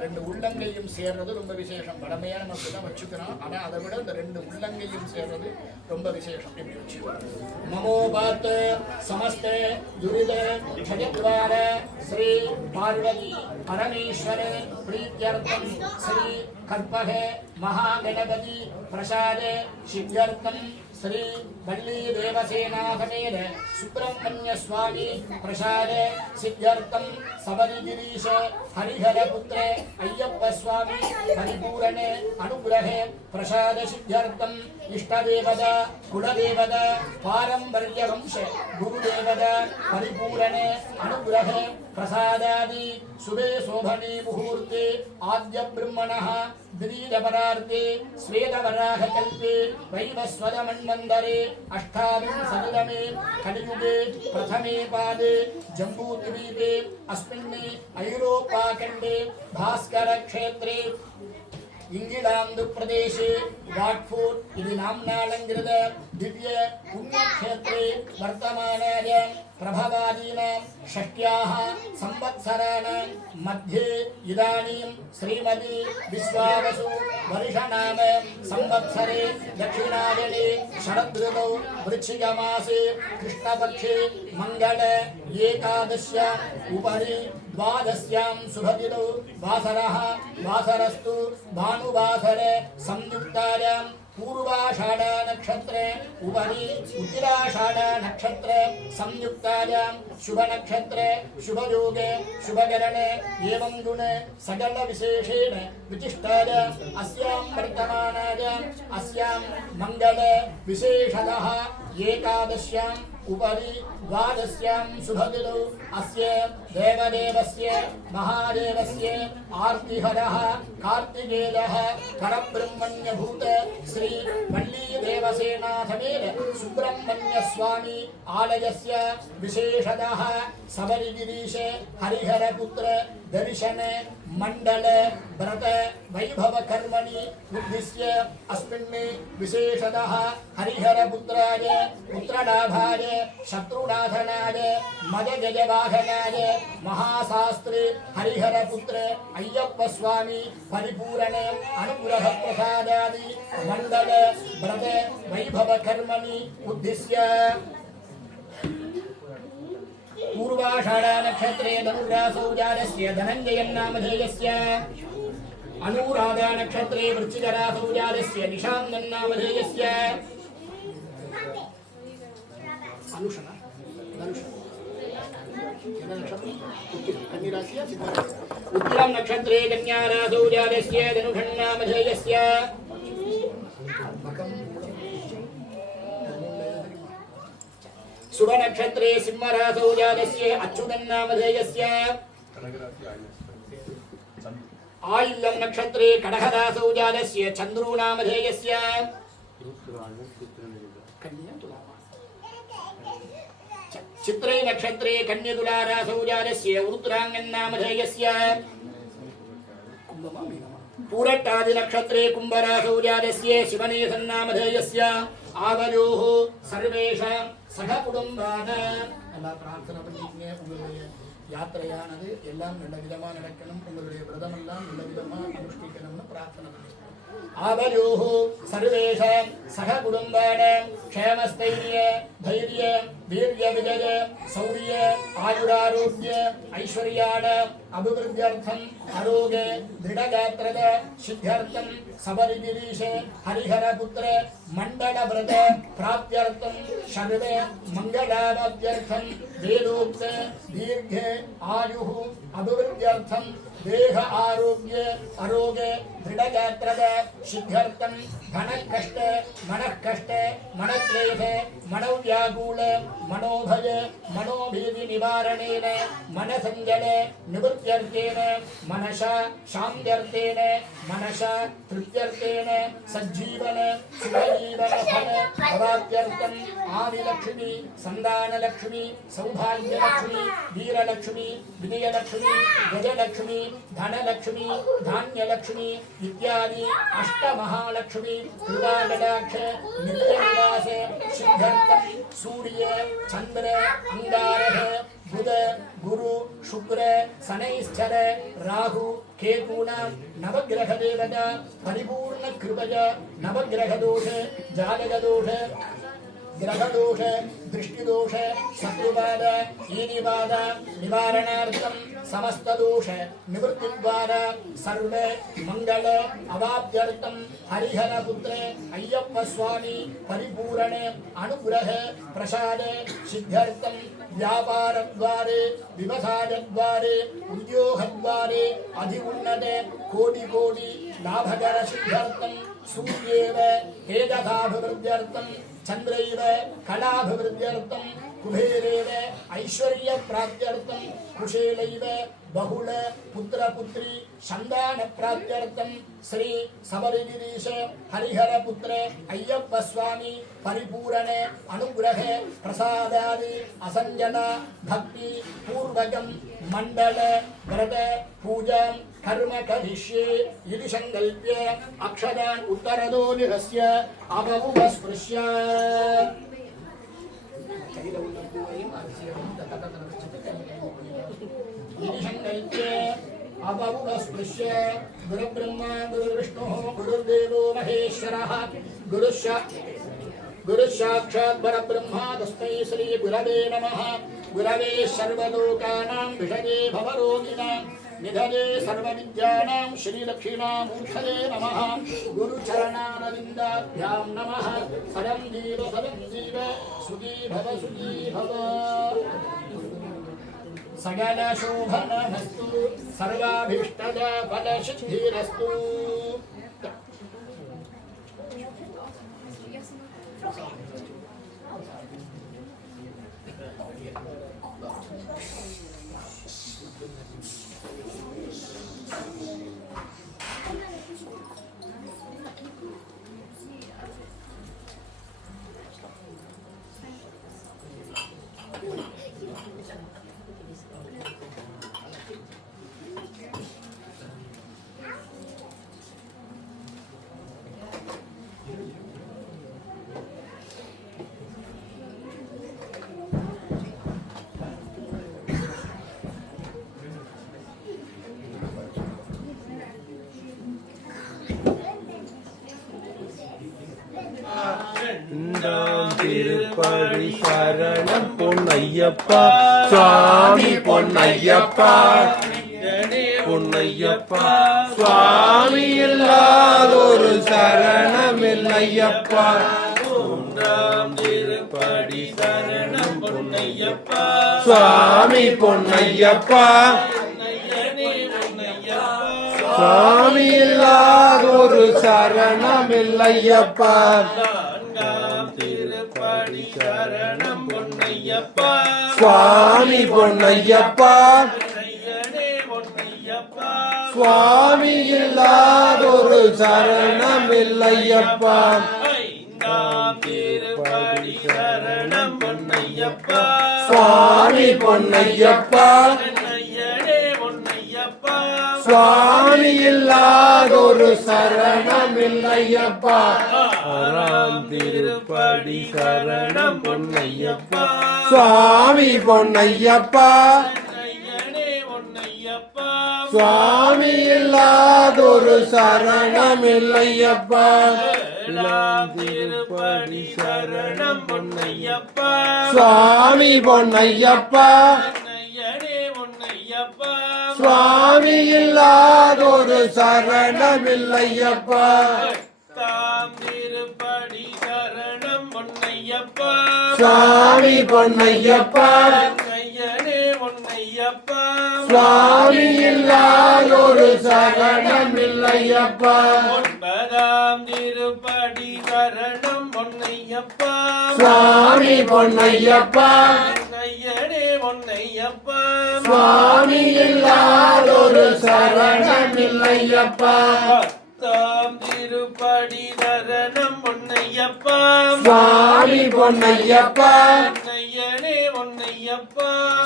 ரெண்டு உள்ளங்கையும் சேர்றது ரொம்ப விசேஷம். வடமையா நம்ம அப்படிதான் வச்சுக்கிறோம். ஆனா அதை விட இந்த 2 உள்ளங்கையும் சேர்றது ரொம்ப விசேஷம். எப்படி வச்சுக்கணும்? மமோபாத் சமஸ்தே துரித ஜெயத்வார ஸ்ரீ பார்வதி பரமேஸ்வர பிரீத்யர்த்தம் ஸ்ரீ கற்பக மகாகணபதி பிரசாத சித்தியர்த்தம் श्री वल्ली देवसेना समेत सुब्रह्मण्य स्वामी प्रसाद सिद्ध्यर्थम सबरीगिरीश हरिहर पुत्र अय्यप्प स्वामी परिपूर्ण अनुग्रह प्रसाद सिद्ध्यर्थम इष्टदेवता कुलदेवता पारंपर्य वंश गुरुदेवता परिपूर्ण अनुग्रह प्रसादादि शुभे शोभने मुहूर्ते आद्य ब्रह्मणः द्वितीयपरार्थे श्वेतवराहकल्पे वैवस्वतमन्वन्तरे अष्टाविंशतितमे कलियुगे प्रथमे पादे जम्बूद्वीपे अस्मिन् ऐरोपाखण्डे भास्करक्षेत्रे इंगिलांदु प्रदेशे वाटफोर्ट इति नाम्नालङ्कृत दिव्य पुण्यक्षेत्रे वर्तमानाय प्रभवादीनां षष्ट्याः संवत्सराणां मध्ये इदानीं श्रीमती विश्वावसु वर्षनाम संवत्सरे दक्षिणायने शरदृतौ वृश्चिकमासे कृष्णपक्षे मंगल एकादश्याम् उपरि द्वादश्यां शुभतिथौ वासरः वासरस्तु भानुवासर संयुक्तायां पूर्वाषाढ़ नक्षत्र उपरि उत्तराषाढ़ नक्षत्र संयुक्तायां शुभ नक्षत्र शुभ योग शुभ करण एवं गुण सकल विशेषेण विशिष्टायां अस्यां वर्तमानायां अस्यां मंगल विशेषतः एकादश्यां उपरि द्वादश्यां शुभदिनौ अस्य देवदेवस्य महादेवस्य आर्तिहरः कार्तिकेयः परब्रह्मण्यभूत श्री वल्लीदेवसेनासमेत सुब्रह्मण्यस्वामी आलयस्य विशेषतः सबरिगिरीश हरिहरपुत्र दर्शन मंडल व्रत वैभव कर्मणि उद्दिश्य अस्मिन् विशेषतः हरिहरपुत्राय पुत्रलाभाय शत्रुनाशनाय मदगजवाहनाय महाशास्त्री हरिहरपुत्र अय्यप्प स्वामी परिपूर्ण अनुग्रह प्रसादादि मंडल व्रत वैभव कर्मणि उद्दिश्य पूर्वाषाढ़ा नक्षत्रे धनुरासौ जातस्य धनञ्जयन्नामधेयस्य अनुराधा नक्षत्रे वृश्चिकरासौ जातस्य निशान्तन्नामधेयस्य उत्तरं नक्षत्रे कन्यारासौ जातस्य धनुषन्नामधेयस्य शुभ नक्षत्रे सिंहरासौ जातस्य अच्युतन्नामधेयस्य आयल्यं नक्षत्रे कडहरासौ जातस्य चन्द्रूनामधेयस्य चित्रे नक्षत्रे कन्यतुलारासौ जातस्य रुद्राङ्गन्नामधेयस्य पूरट्टादि नक्षत्रे कुम्भरासौ जातस्य शिवनेशन्नामधेयस्य आवयोः सर्वेषां சககுடும்பான எல்லா பிரார்த்தனை பண்ணிக்கங்க. உங்களுடைய யாத்திரையானது எல்லாம் நல்ல விதமா நடக்கணும், உங்களுடைய விரதம் எல்லாம் நல்ல விதமா அனுஷ்டிக்கணும்னு பிரார்த்தனை பண்ணிக்கணும். आवयोः सर्वेषां सहकुटुम्बानां क्षेमस्थैर्य धैर्य वीर्य विजय शौर्य आयुरारोग्य ऐश्वर्याणाम् अभिवृद्ध्यर्थम् आरोग्य दृढगात्रद सिद्ध्यर्थं सबरिगिरीश हरिहरपुत्र मण्डलव्रत प्राप्त्यर्थं सर्वे मङ्गलावाप्त्यर्थं वेदोक्त दीर्घ आयुः अभिवृद्ध्यर्थं देह आरोग्य आरोग्य दृढगात्रद सिद्ध्यर्थं धनकष्ट मनःकष्ट मनक्लेश मनोव्याकुल मनोभय मनोभीति निवारणेन मनसञ्जल निवृत्त्यर्थेन मनसा शान्त्यर्थेन मनसा तृप्त्यर्थेन सज्जीवन सुखजीवन फल अवाप्त्यर्थं आदिलक्ष्मी संदानलक्ष्मी सौभाग्यलक्ष्मी वीरलक्ष्मी विजयलक्ष्मी गजलक्ष्मी धनलक्ष्मी धान्यलक्ष्मी इत्यादि अष्टमहालक्ष्मी कृपाकटाक्ष नित्यनिवास सिद्ध्यर्थं सूर्य चंद्र अंगारः बुध गुरु शुक्र शनैश्चर राहु केतूनां नवग्रह देवता परिपूर्ण कृपया नवग्रह दोष जातक दोष ग्रहदोष दृष्टिदोष शत्रुबाध ईनिबाध निवारणार्थं समस्त दोष निवृत्तिद्वारा सर्व मंगल अवाप्त्यर्थं हरिहरपुत्र अय्यप्प स्वामी परिपूर्ण अनुग्रह प्रसाद सिद्ध्यर्थं व्यापारद्वारे व्यवसायद्वारे उद्योगद्वारे अधिउन्नत कोटि कोटि लाभकर सिद्ध्यर्थं सूर्येव तेजसाभिवृद्ध्यर्थं चंद्रैव कलाभिवृद्ध्यर्थं कुबेरेव ऐश्वर्य प्राप्त्यर्थं कुशेलैव बहुल पुत्र पुत्री संतान प्राप्त्यर्थं श्री सबरिगिरीश हरिहरपुत्र अय्यप्प स्वामी परिपूर्ण अनुग्रह प्रसादादि असंजना भक्ति पूर्वकं मंडल व्रत पूजा कर्म करिष्ये इति संकल्प्य अक्षरान् उत्तरदो निरस्य अभवस्पृश्य अभवस्पृश्य गुरुब्रह्मा गुरुविष्णुः गुरुर्देवो महेश्वरः गुरुसाक्षात् परब्रह्मा तस्मै श्री गुरवे नमः। गुरवे सर्वलोकानां विषये भवरोगिणां निधये सर्वविद्यानां श्रीदक्षिणामूर्तये नमः। गुरुचरणारविन्दाभ्यां नमः। सरं जीव सुखी भव सकल शोभनमस्तु सर्वाभीष्टद फलसिद्धिरस्तु। திருப்படி சரணம் பொன்னையப்பா சுவாமி பொன்னையப்பா பொன்னையப்பா சுவாமி இல்லாதொரு சரணமில்லையப்பா திருப்படி சரணம் பொன்னையப்பா சுவாமி பொன்னையப்பா சுவாமி இல்லாதொரு சரணமில்லையப்பா திருப்படி சரணம் பொன்னையப்பா சுவாமி பொன்னையப்பா சுவாமி இல்லாதொரு சரணமில்லையப்பா திருப்படி சரணம் பொன்னையப்பா சுவாமி பொன்னையப்பா சுவாமி இல்லாதொரு சரணமில்லையப்பா திருப்படி சரணம் பொன்னையப்பா சுவாமி பொன்னையப்பா சுவாமி இல்லாதொரு சரணமில்லையப்பா திருப்படி சரணம் பொன்னையப்பா சுவாமி பொன்னையப்பா சுவாமி இல்லாதொரு சரணமில்லையப்பா திருப்படி சரணம் பொன்னையப்பா சுவாமி பொன்னையப்பா சுவாமி இல்லாதொரு சரணமில்லையப்பா திருப்படி சரணம் பொன்னையப்பா சுவாமி பொன்னையப்பா சுவாமி இல்லாதொரு சரணமில்லையப்பா திருப்படி சரணம் பொன்னையப்பா சுவாமி பொன்னையப்பா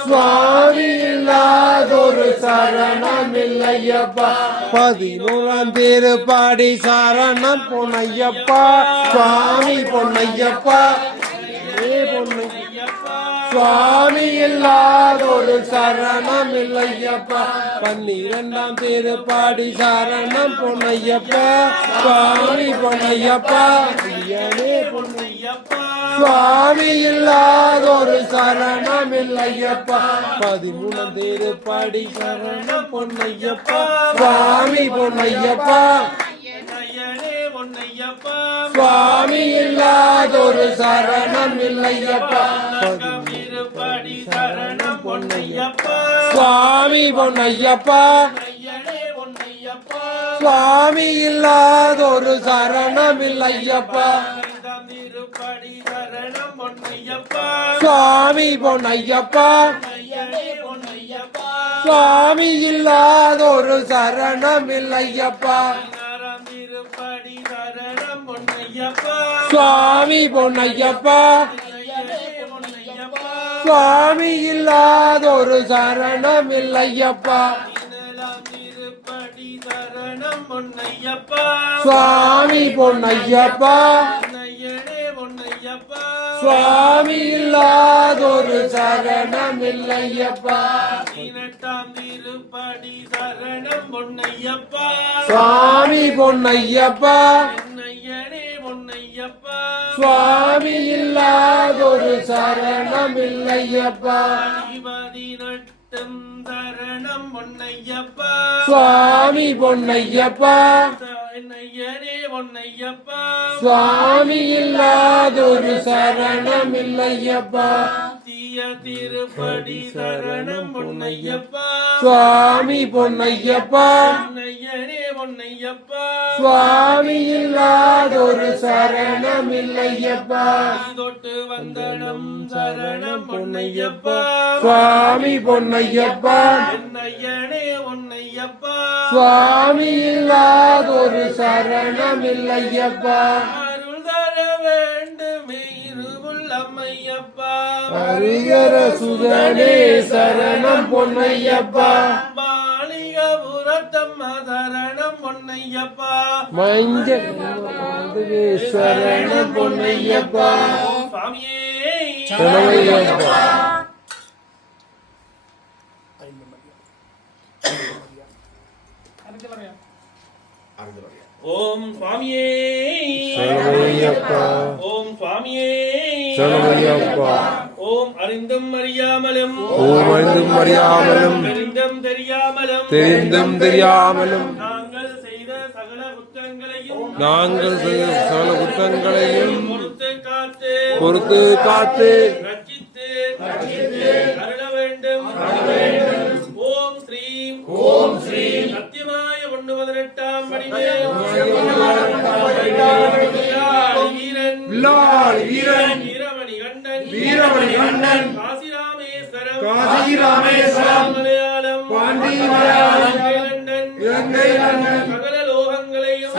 சுவாமி இல்லாதொரு சரணமில்லையப்பா 11ஆம் திருப்படி சரணம் பொன்னையப்பா சுவாமி பொன்னையப்பா சுவாமி இல்லாதொரு சரணமில்லையப்பா 12ஆம் திருப்படி சரணம் பொன்னையப்பா சுவாமி பொன்னையப்பா சுவாமி இல்லாதொரு சரணமில்லையப்பா 13ஆம் திருப்படி சரணம் பொன்னையப்பா சுவாமி பொன்னையப்பா சுவாமி இல்லாதொரு சரணமில்லையப்பா திருப்படி சரணம் பொன்னையப்பா சுவாமி பொன்னையப்பா சுவாமி இல்லாதொரு சரணமில்லையப்பா திருப்படி சரணம் பொன்னையப்பா சுவாமி பொன்னையப்பா சுவாமி இல்லாதொரு சரணமில்லையப்பா திருப்படி சரணம் பொன்னையப்பா சுவாமி பொன்னையப்பா சுவாமி இல்லாதொரு சரணமில்லையப்பா திருப்படி சரணம் பொன்னையப்பா சுவாமி பொன்னையப்பா சுவாமி இல்லாதொரு சரணமில்லையப்பா 18ஆம் திருப்படி சரணம் பொன்னையப்பா சுவாமி பொன்னையப்பா சுவாமி இல்லாதொரு சரணமில்லையப்பா 18ஆம் சரணம் பொன்னையப்பா சுவாமி பொன்னையப்பா சுவாமி இல்லாதொரு சரணமில்லையப்பா காட்டிய திருப்படி சரணம் பொன்னையப்பா சுவாமி பொன்னையப்பா பொன்னையனே பொன்னையப்பா சுவாமி இல்லாதொரு சரணம் இல்லையப்பா தொட்டு வந்தனம் சரணம் பொன்னையப்பா சுவாமி பொன்னையப்பா பொன்னையனே பொன்னையப்பா சுவாமி இல்லாதொரு சரணம் இல்லையப்பா அருள் தர வேண்டுமே இருவுள்ளம்மையப்பா ஹரிஹர சுதனே சரணம் பொன்னையப்பா மாளிகபுரத்தம்மா சரணம் பொன்னையப்பா மஞ்சள் சரணம் பொன்னையப்பா சுவாமியே சரணமையப்பா ஓம் சுவாமியே சரணமையப்பா ஓம் சுவாமியே சரணமையப்பா ஓம் அறிந்தும் அறியாமலும் ஓம் அறிந்தும் அறியாமலும் தெரிந்தும் தெரியாமலும் தெரிந்தும் தெரியாமலும் நாங்கள் செய்த சகல குற்றங்களையும் நாங்கள் செய்த சகல குற்றங்களையும் பொறுத்து காத்து ரட்சித்து அருள வேண்டும் ஓம் ஸ்ரீம் சத்தியமாய 118ஆம் படிமேல் வீரன் வில்லாளி வீரன் வீரமணி கண்டன் காசிராமேஸ்வரம் பாண்டி மலையாளம் இலங்கை லண்டன் சகல லோகங்களையும்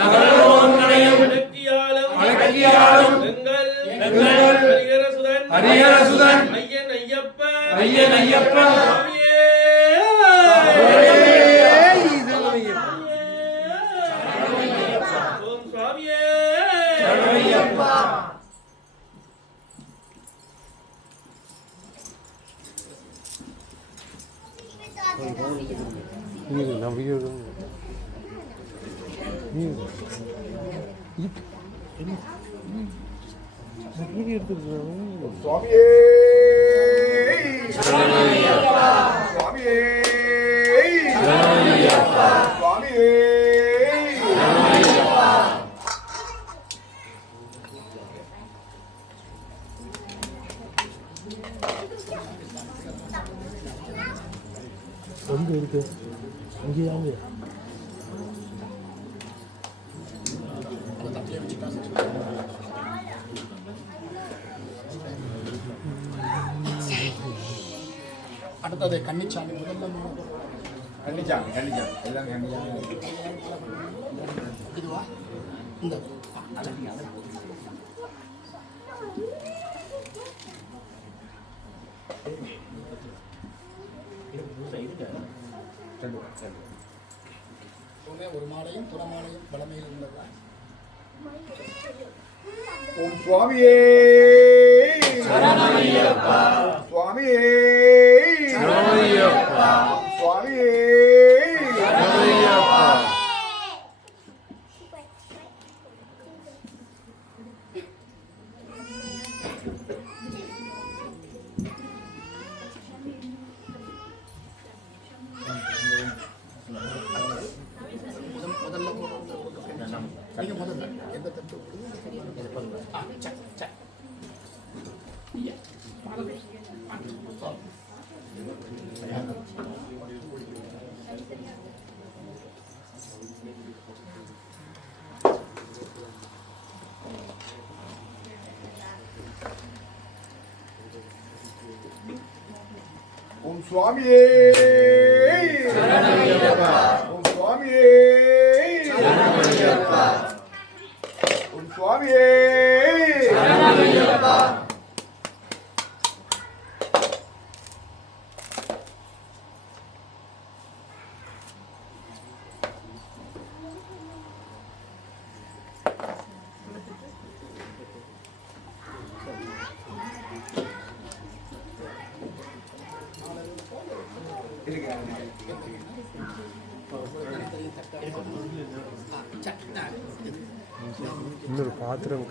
அடக்கியாலும் எங்கள் ஹரிஹரசுதன் ஐயன் ஐயப்பா ஓம் சுவாமியே சுவாமியே சுவாமியே சுவாமியே எங்க இருக்கு அங்கேயாங்க அடுத்தது கன்னிச்சாமி முதல்ல கண்டிச்சாமி எல்லாம் கண்டிச்சாமி இதுவா இந்த ஒரு மாலையும் புறமாலையும் பலமையில் உள்ளதா ஓம் சுவாமியே சுவாமியே சுவாமியே நீங்க முதல்ல எந்த தட்டு ஓம் சுவாமியே ஓம் சுவாமியே ஓம் சுவாமியே இன்னொரு பாத்திரம்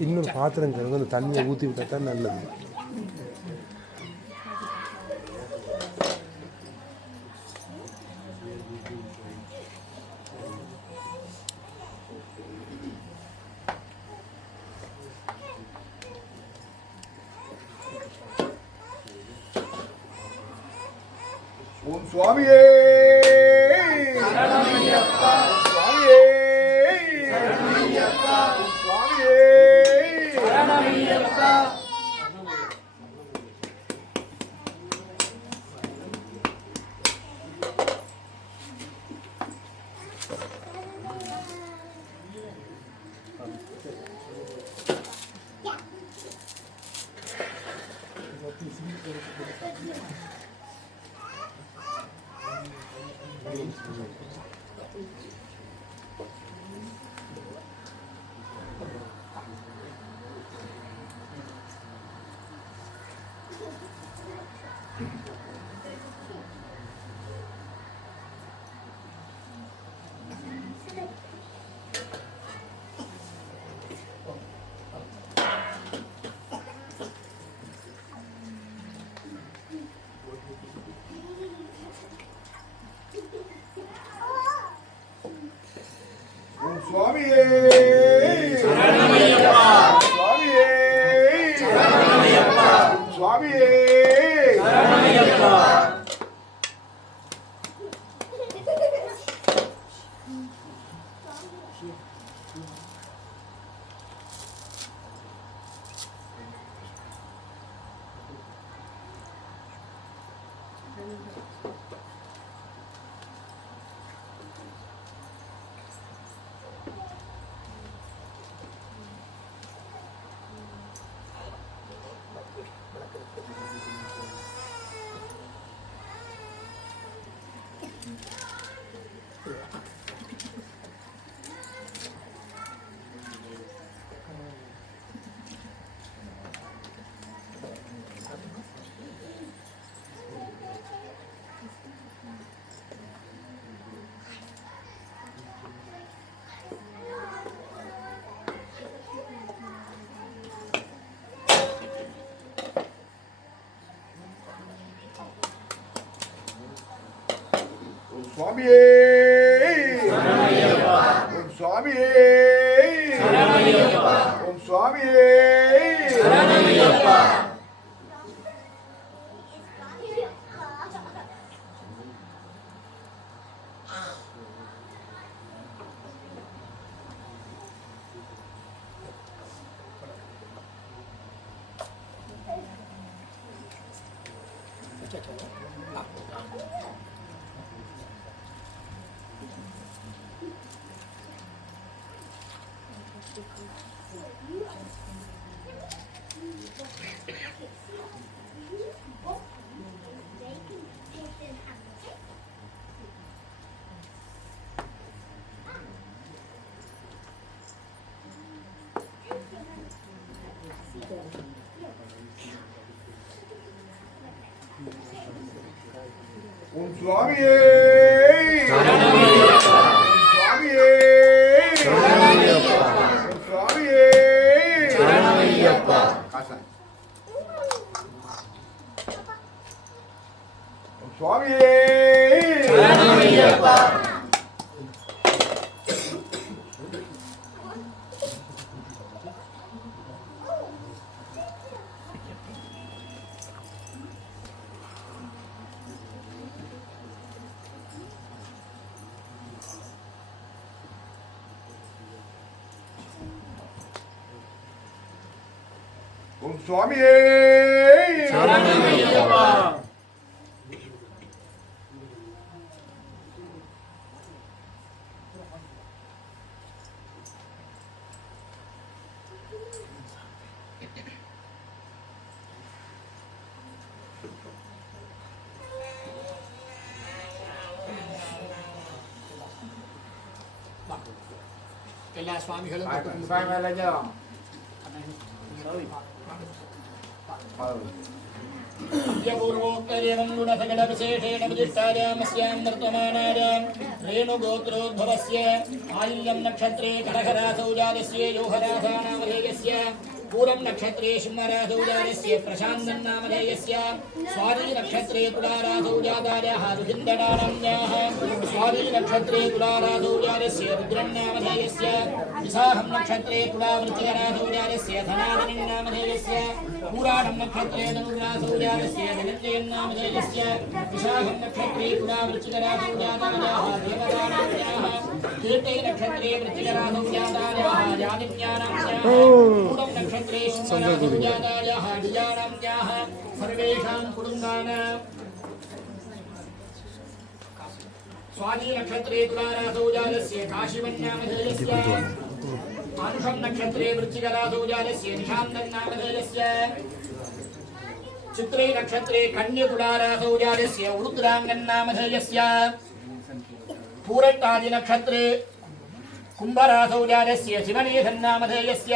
இன்னொரு பாத்திரம் கருங்க அந்த தண்ணியை ஊற்றி விட்டா தான் நல்லது. சுவாமியே சரணமையப்பா சுவாமியே சரணமையப்பா சுவாமியே சரணமையப்பா சுவாமியே சரணமையப்பா சுவாமியே சரணமையப்பா சுவாமியே சரணமையப்பா சுவாமியே சரணமையப்பா சுவாமியே சரணமையப்பா சுவாமியே சரணமையப்பா சுவாமியே சரணமையப்பா சுவாமியே சரணமையப்பா சுவாமியே சரணமையப்பா சுவாமியே சரணமையப்பா சுவாமியே சரணமையப்பா எல்லா சுவாமிகளும் पूर्वोक्तरेवं गुणसकलविशेषेण विशिष्टायामस्यां वर्तमानायां रेणुगोत्रोद्भवस्य आयल्यं नक्षत्रे करहरासौ जातस्य योहरासानामधेयस्य पूरम नक्षत्रे सिंहरासौ जातस्य प्रशान्तनामधेयस्य स्वाति नक्षत्रे तुलारासौ जातायाः रुहिन्दनानाम्याः स्वाति नक्षत्रे तुलारासौ जातस्य रुद्रन्नामधेयस्य विशाखं नक्षत्रे तुलावृश्चिकरासौ जातस्य धनादनिन्नामधेयस्य पुराणं नक्षत्रे धनुरासौ जातस्य धनञ्जयन्नामधेयस्य विशाखं नक्षत्रे तुलावृश्चिकरासौ जातायाः देवतानाम्याः कीर्ते नक्षत्रे वृश्चिकरासौ जातायाः यादिन्यानाम्याः पूरं नक्षत्रे सिंहरासौ जातायाः डिजानाम्याः सर्वेषां कुटुम्बानां स्वाति नक्षत्रे तुलारासौ जातस्य काशीवन्नामधेयस्य आनुषं नक्षत्रे वृश्चिकरासौ जातस्य निशान्तन्नामधेयस्य चित्रे नक्षत्रे कन्यतुलारासौ जातस्य उरुद्राङ्गन्नामधेयस्य पूरट्टादि नक्षत्रे कुम्भरासौ जातस्य शिवनेशन्नामधेयस्य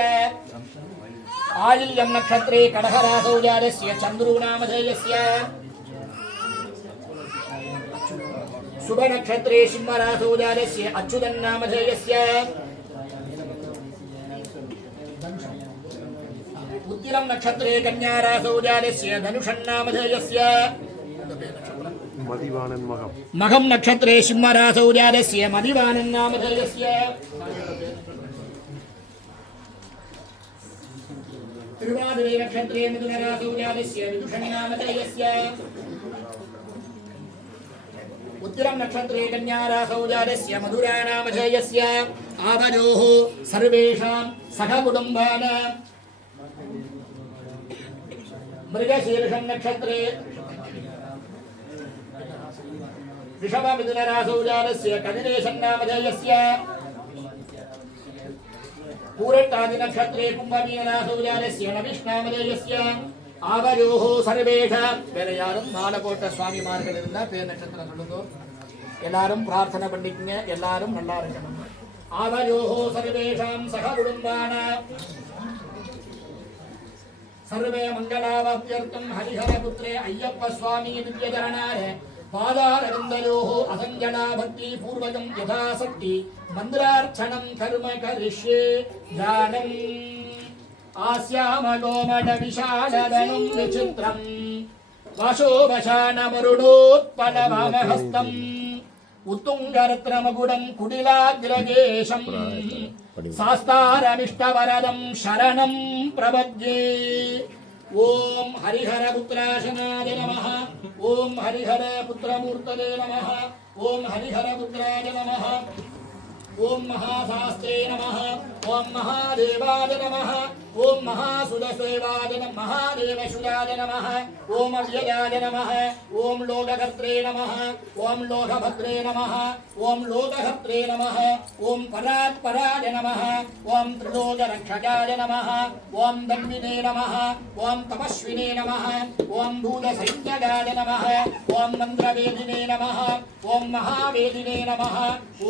आयिल्यं नक्षत्रे कडहरासौ जातस्य चन्द्रूनामधेयस्य शुभ नक्षत्रे सिंहरासौ जातस्य अच्युतन्नामधेयस्य उत्तिरं नक्षत्रे कन्यारासौ जातस्य धनुषन्नामधेयस्य मघं नक्षत्रे सिंहरासौ जातस्य मदिवानन्नामधेयस्य तिरुवादिरे नक्षत्रे मिथुनरासौ जातस्य विदुषन्नामधेयस्य उत्तिरं नक्षत्रे कन्यारासौ जातस्य मधुरानामधेयस्य आवयोः सर्वेषां सखकुटुम्बानां मृगशीर्षं नक्षत्रे ऋषभमिथुनरासौ जातस्य कदिरेशन्नामधेयस्य पूरट्टादि नक्षत्रे कुम्भमीनरासौ जातस्य नविष्णामधेयस्य आवयोः सर्वेषां வேற யாரும் மாலை போட்ட சுவாமிமார்கள் இருந்தா பேர் நட்சத்திரம் சொல்லுங்க எல்லாரும் பிரார்த்தனை பண்ணிக்கங்க எல்லாரும் நல்லா இருக்கணும் आवयोः सर्वेषां सखकुटुम्बानां सर्वे मंगलावाप्त्यर्थं हरिहरपुत्रे अय्यप्प स्वामी दिव्यचरणाय पादारविन्दयोः असञ्जना भक्ति पूर्वकं यथाशक्ति मन्त्रार्चनं कर्म करिष्ये जानम् आस्यामगोमडविशालदनुं विचित्रं वशोवशानमरुणोत्पलवामहस्तम् उत्तुङ्गरत्नमकुडं कुटिलाग्रगेशं शास्तारमिष्टवरदं शरणं प्रपद्ये ओम हरिहरपुत्राशनाय नमः ओम हरिहरपुत्रमूर्तये नमः ओम हरिहरपुत्राय नमः ओम महाशास्त्रे नमः ओम महादेवाय नमः ओम महासुरसेवाय नमः महादेवसुराय नमः ओम अव्ययाय नमः ओम लोककर्त्रे नमः ओम लोकभद्रे नमः ओम लोकहर्त्रे नमः ओम परात्पराय नमः ओम त्रिलोकरक्षकाय नमः ओम दम्मिने नमः ओम तपस्विने नमः ओम भूतसंज्ञकाय नमः ओम मन्त्रवेदिने नमः ओम महावेदिने नमः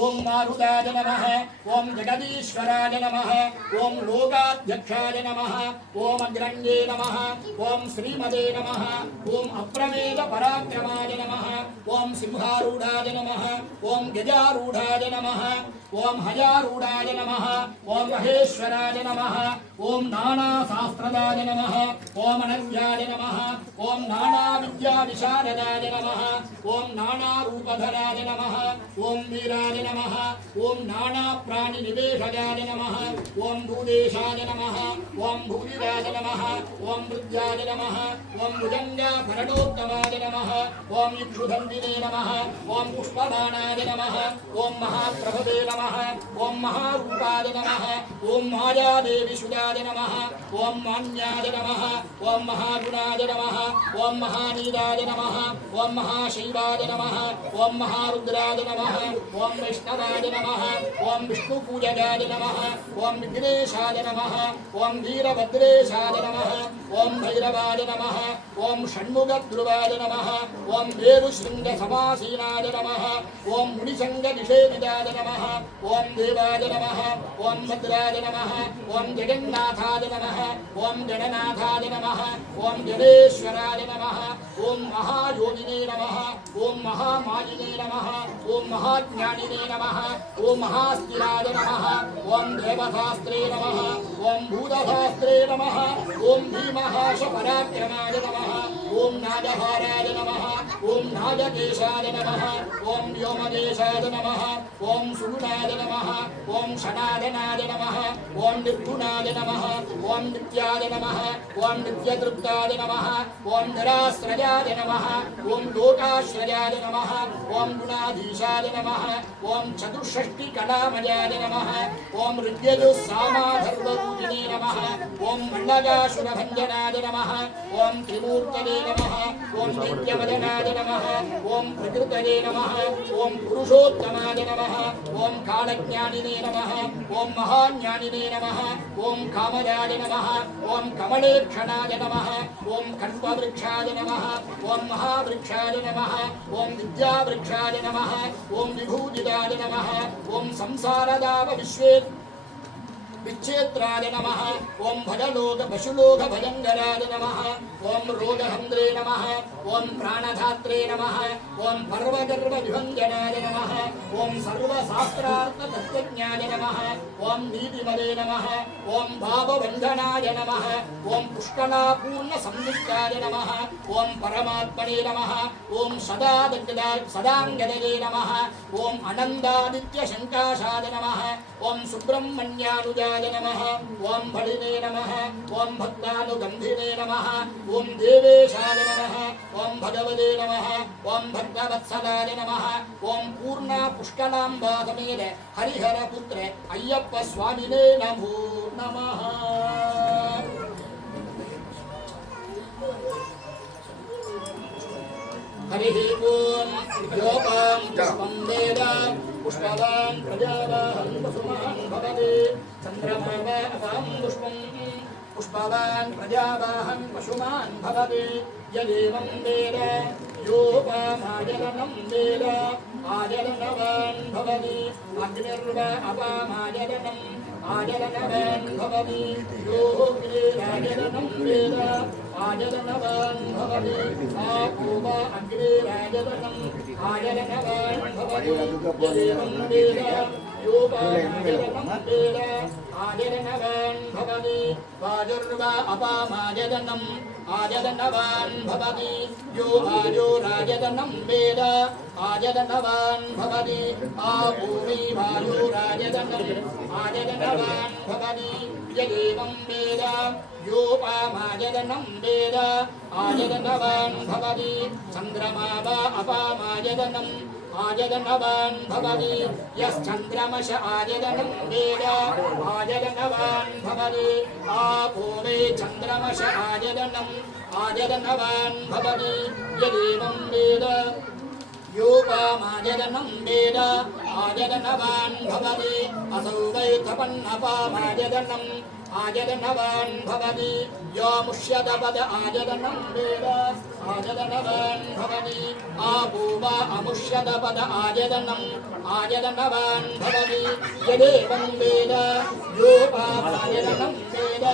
ओम मारुताय नमः ओम जगदीश्वराय नमः ओम लोकाध्यक्षाय नमः ओम अग्रण्ये नमः ओम श्रीमते नमः ओम अप्रमेय पराक्रमाय नमः ओम सिंहारूढाय नमः ओम गजारूढाय नमः ओम हजारूढाय नमः ओम महेश्वराय नमः ओम नानाशास्त्रदाय नमः ओम अनन्याय नमः ओम नानाविद्याविशारदाय नमः ओम नानारूपधराय नमः ओम वीराय नमः ओम नानाप्राणिनिवेशकाय नमः ओम भूदेशाय नमः ओम भूरिराज नमः ओम वृद्धाय नमः ओम भुजङ्गाभरणोत्तमाय नमः ओम इक्षुधन्विने नमः ओम पुष्पबाणाय नमः ओम महाप्रभवे नमः ओम महारूपाय नमः ओम मायादेवीसुदाय नमः ओम मान्याय नमः ओम महागुणाय नमः ओम महानीदाय नमः ओम महाशैवाय नमः ओम महारुद्राय नमः ओम वैष्णवाय नमः ओम विष्णुपूजकाय नमः ओम विघ्नेशाय नमः ओम वीरभद्रेशाय नमः ओम भैरवाय नमः ओम षण्मुखध्रुवाय नमः ओम मेरुशृङ्गसमासीनाय नमः ओम मुनिसङ्गनिषेविताय नमः ओम देवाय नमः ओम भद्राय नमः ओम जगन्नाथाय नमः ओम गणनाथाय नमः ओम जडेश्वराय नमः ओम महायोगिने नमः ओम महामायिने नमः ओम महाज्ञानिने नमः ओम महास्थिराय नमः ओम देवशास्त्रे नमः ओम भूतशास्त्रे नमः ओम भीमहाशपराक्रमाय नमः ओम नागहाराय नमः ओम नागकेशाय नमः ओम व्योमकेशाय नमः ओम सुगुणाय नमः ओम शनादनाय नमः ओम निर्गुणाय नमः ओम नित्याय नमः ओम नित्यतृप्ताय नमः ओम निराश्रयाय नमः ओम लोकाश्रयाय नमः ओम गुणाधीशाय नमः ओम चतुष्षष्टिकलामयाय नमः ओम ऋग्यजुस्सामाधर्वरूपिणे नमः ओम मण्डलासुरभञ्जनाय नमः ओम त्रिमूर्तये नमः ओम नित्यवदनाय नमः ओम प्रकृतये नमः ओम पुरुषोत्तमाय नमः ओम कालज्ञानिने नमः ओम महाज्ञानिने नमः ओम कामदाय नमः ओम कमलेक्षणाय नमः ओम कल्पवृक्षाय नमः ओम महावृक्षाय नमः ओम विद्यावृक्षाय नमः ओम विभूतिदाय नमः ओम संसारदाव विश्वे विच्छेत्राय नमः ओम भजलोक पशुलोक भजंगराय नमः ओम रोगहन्द्रे नमः ओम प्राणधात्रे नमः ओम पर्वगर्भ विभञ्जनाय नमः ओम सर्वशास्त्रार्थ तत्त्वज्ञाय नमः ओम नीतिमले नमः ओम भावबन्धनाय नमः ओम पुष्कलापूर्ण संयुक्ताय नमः ओम परमात्मने नमः ओम सदाङ्गदये नमः ओम अनन्दादित्य शङ्काशाय नमः ओम सुब्रह्मण्यानुजाय नमः ओम भलिने नमः ओम भक्तानुगन्धिने नमः ओम देवेशाय नमः ओम भगवते नमः ओम भक्तवत्सलाय नमः ओम पूर्णा पुष्कलाम्बा समेत हरिहर पुत्र अय्यप्प स्वामिने नमो नमः। हरिः ओम योगां पुष्पं वेद पुष्पवान् प्रजावाहं वसुमान् भवति चन्द्रमा अपां पुष्पं पुष्पवान् प्रजावाहं पशुमान् भवति यदेवं वेद योपामाजनं वेद आजनवान् भवति अग्निर्वा अपामाजनम् आजनवान् भवति योऽग्निराजनं वेद आजनवान् भवति आपो वा अग्निराजनम् आजनवान् भवति यदेवं वेद योपामाजनं वेद आजनवान् भवति वाजुर्वा अपामाजनम् आजनवान् भवति यो आजो राजदनं वेद आजनवान् भवति आपो वै वायो राजदनम् आजनवान् भवति यदेवं वेद योपामाजनं वेद आजनवान् भवति चन्द्रमा वा अपामाजनम् आजनवान् भवति यश्चन्द्रमश आजनं वेद आजनवान् भवति आपो वै चन्द्रमश आजनम् आजनवान् भवति यदेवं वेद योपामाजनं वेद आजनवान् भवति असौ वै तपन्नपामाजनम् आजनवान् भवति यो मुष्यदपद आजनं वेद आजनवान् भवति आपो वा अमुष्यदपद आजनम् आजनवान् भवति यदेवं वेद योपामाजनं वेद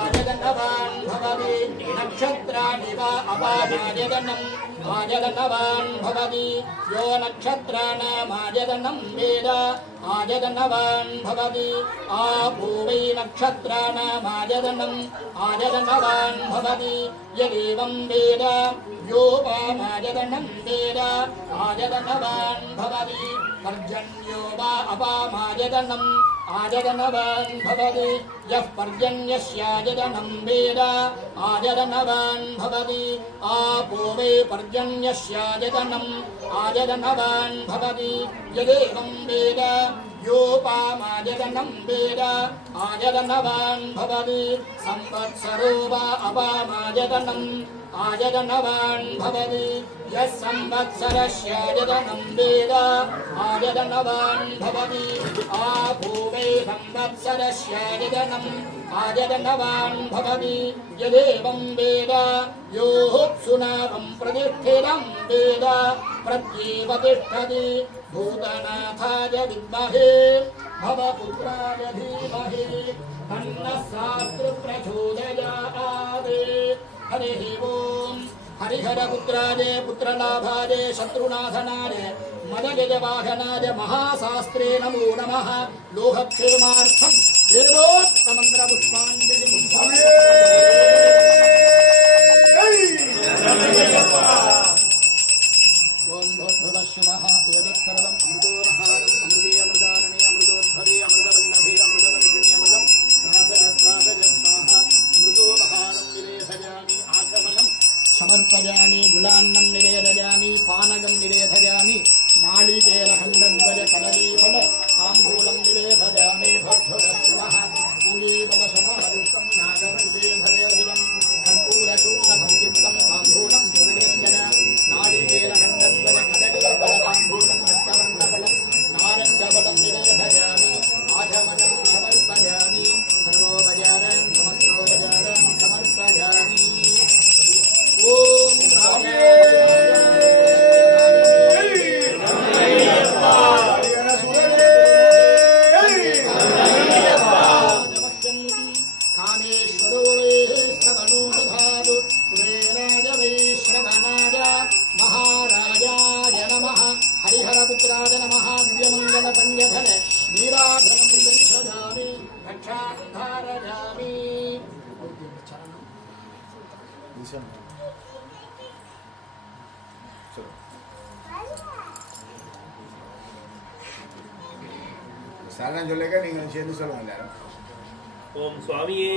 आजनवान् भवति नक्षत्राणि वा अपामाजनम् आजनवान् भवति यो नक्षत्राणामाजनं वेद आजनवान् भवति आपो वै नक्षत्राणामाजनम् आजनवान् भवति यदेवं वेद योपामाजनं वेद आजनवान् भवति पर्जन्यो वा अपामाजनम् आजनवान् भवति यः पर्जन्यस्याजनं वेद आजनवान् भवति आपो वै पर्जन्यस्याजनम् आजनवान् भवति यदेवं वेद योपामाजनं वेद आजनवान् भवति संवत्सरो वा अपामाजनम् आजनवान् भवति यः संवत्सरस्याजनं वेद आजनवान् भवति आपो वै संवत्सरस्याजनम् आजनवान् भवति यदेवं वेद योऽप्सुनाकं प्रतिष्ठितं वेद प्रत्येव तिष्ठति भूतनाथाय विद्महे भवपुत्राय धीमहि तन्नः शास्त्रु प्रचोदयात् हरिः ओम् हरिहरपुत्राय पुत्रलाभाय शत्रुनाशनाय मदगजवाहनाय महाशास्त्रे नमो नमः लोकक्षेमार्थं वेदोक्तमन्त्रपुष्पाञ्जलिं ओम भूर्भुवः शुभः एतत्सर्वम् अमृतोपहारम् अमृते अमृतारणे अमृतोद्भवे अमृतवल्लभे अमृतवर्षिणि अमृतं प्रातः स्वाहा अमृतोपहारं निवेदयामि आचमनं समर्पयामि गुलान्नं निवेदयामि पानकं निवेदयामि नालिकेरखण्डं कदलीफल ताम्बूलं निवेदयामि भूर्भुवः शुभः पूगीफलसमायुक्तं नागवल्लीफलेऽखिलं कर्पूरचूर्णसंयुक्तं ताम्बूलं जगदेश्वर नालिकेरखण्डद्वय कदलीफल ताम्बूलं रक्तवर्णफलं नारङ्गफलं निवेदयामि आचमनं समर्पयामि सर्वोपचारं समस्तोपचारं समर्पयामि ओम कामेश्वरो वैश्रवणोदधातु कुबेराय वैश्रवणाय महाराजाय नमः हरिहरपुत्राय नमः दिव्यमङ्गलपञ्चधर नीराधनं दर्शयामि रक्षां धारयामि சரணம் சொல்லுங்க, நீங்க சேர்ந்து சொல்லுங்க எல்லாரும். ஓம் சுவாமியே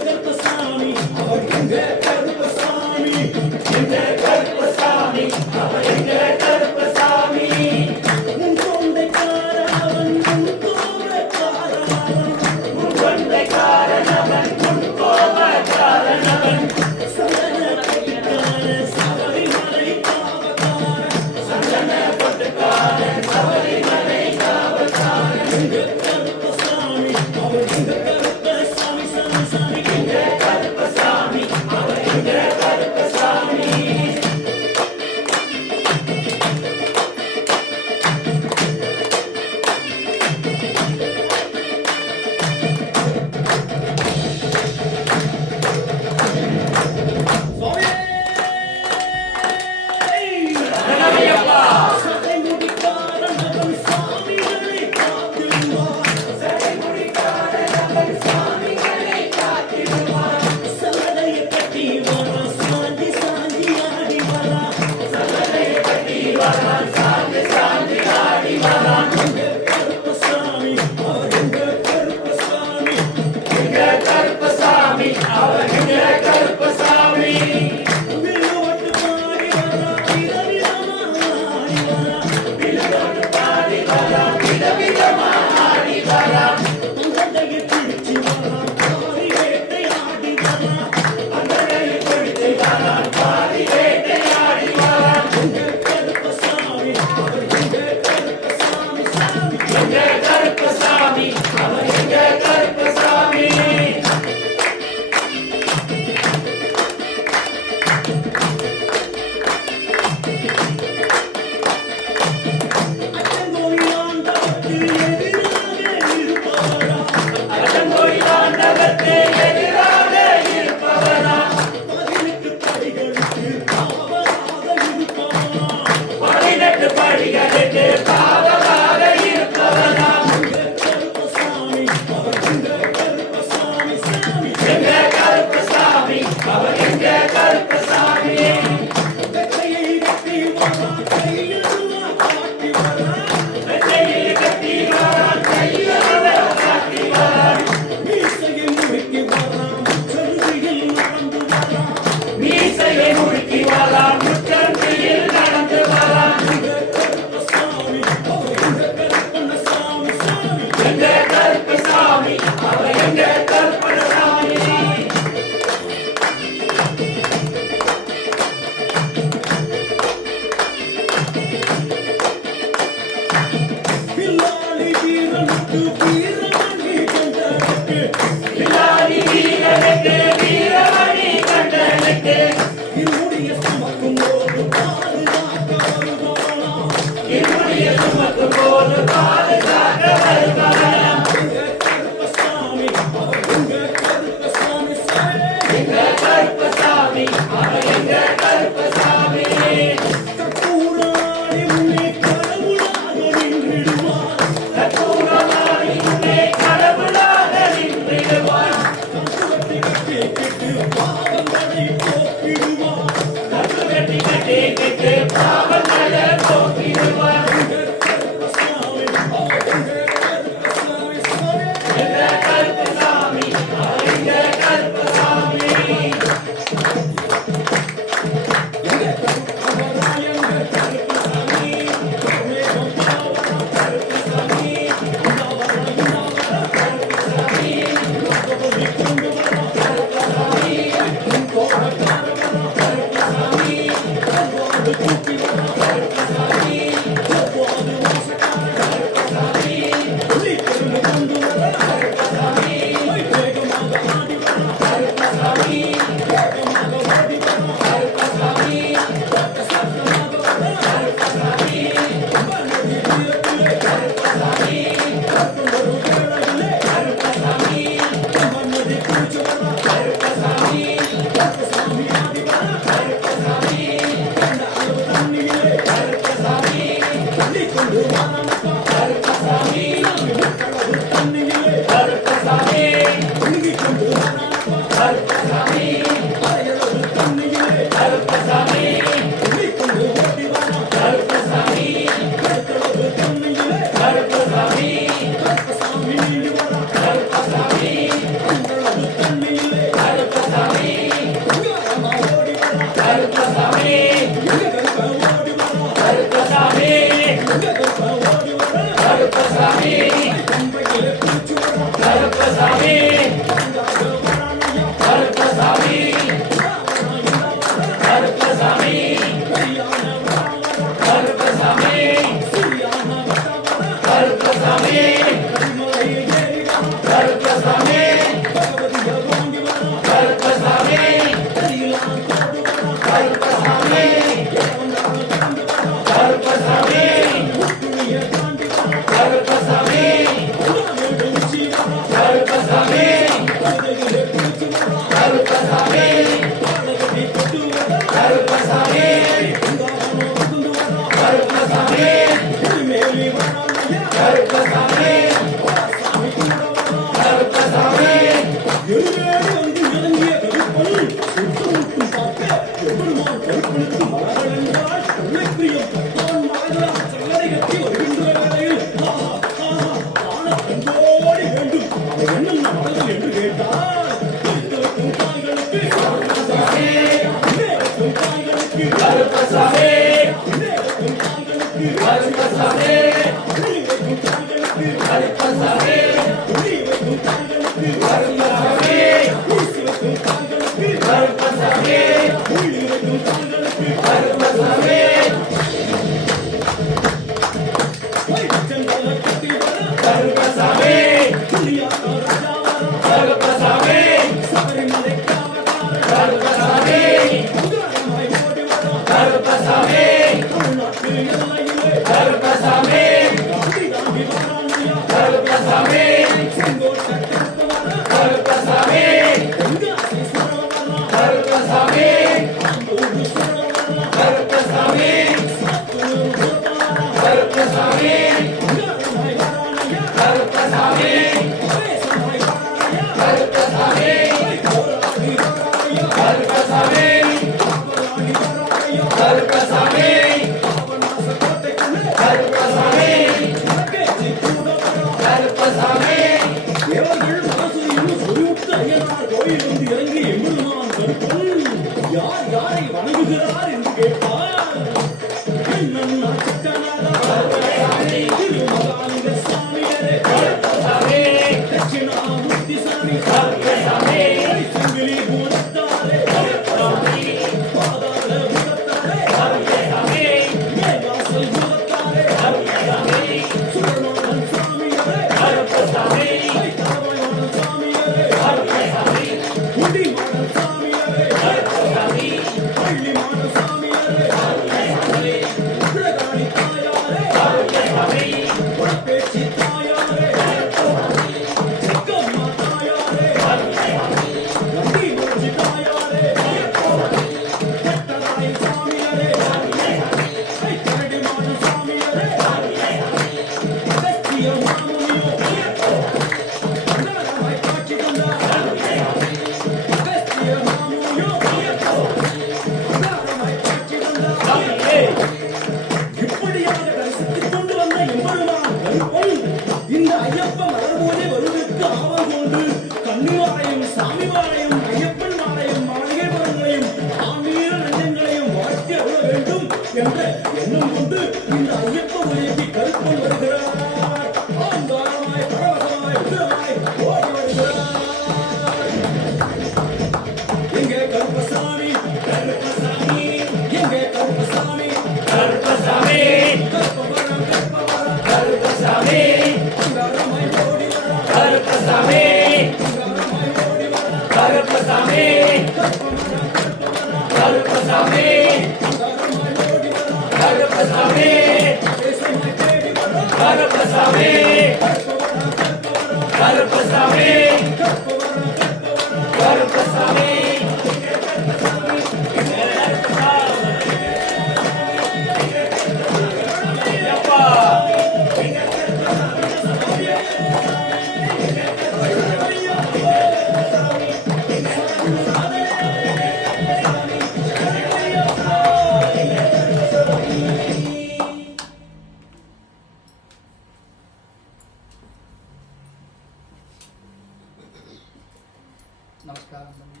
நமஸ்காரம் பண்ணி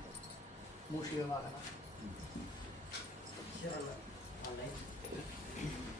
மூஷிக வாகனம் Online.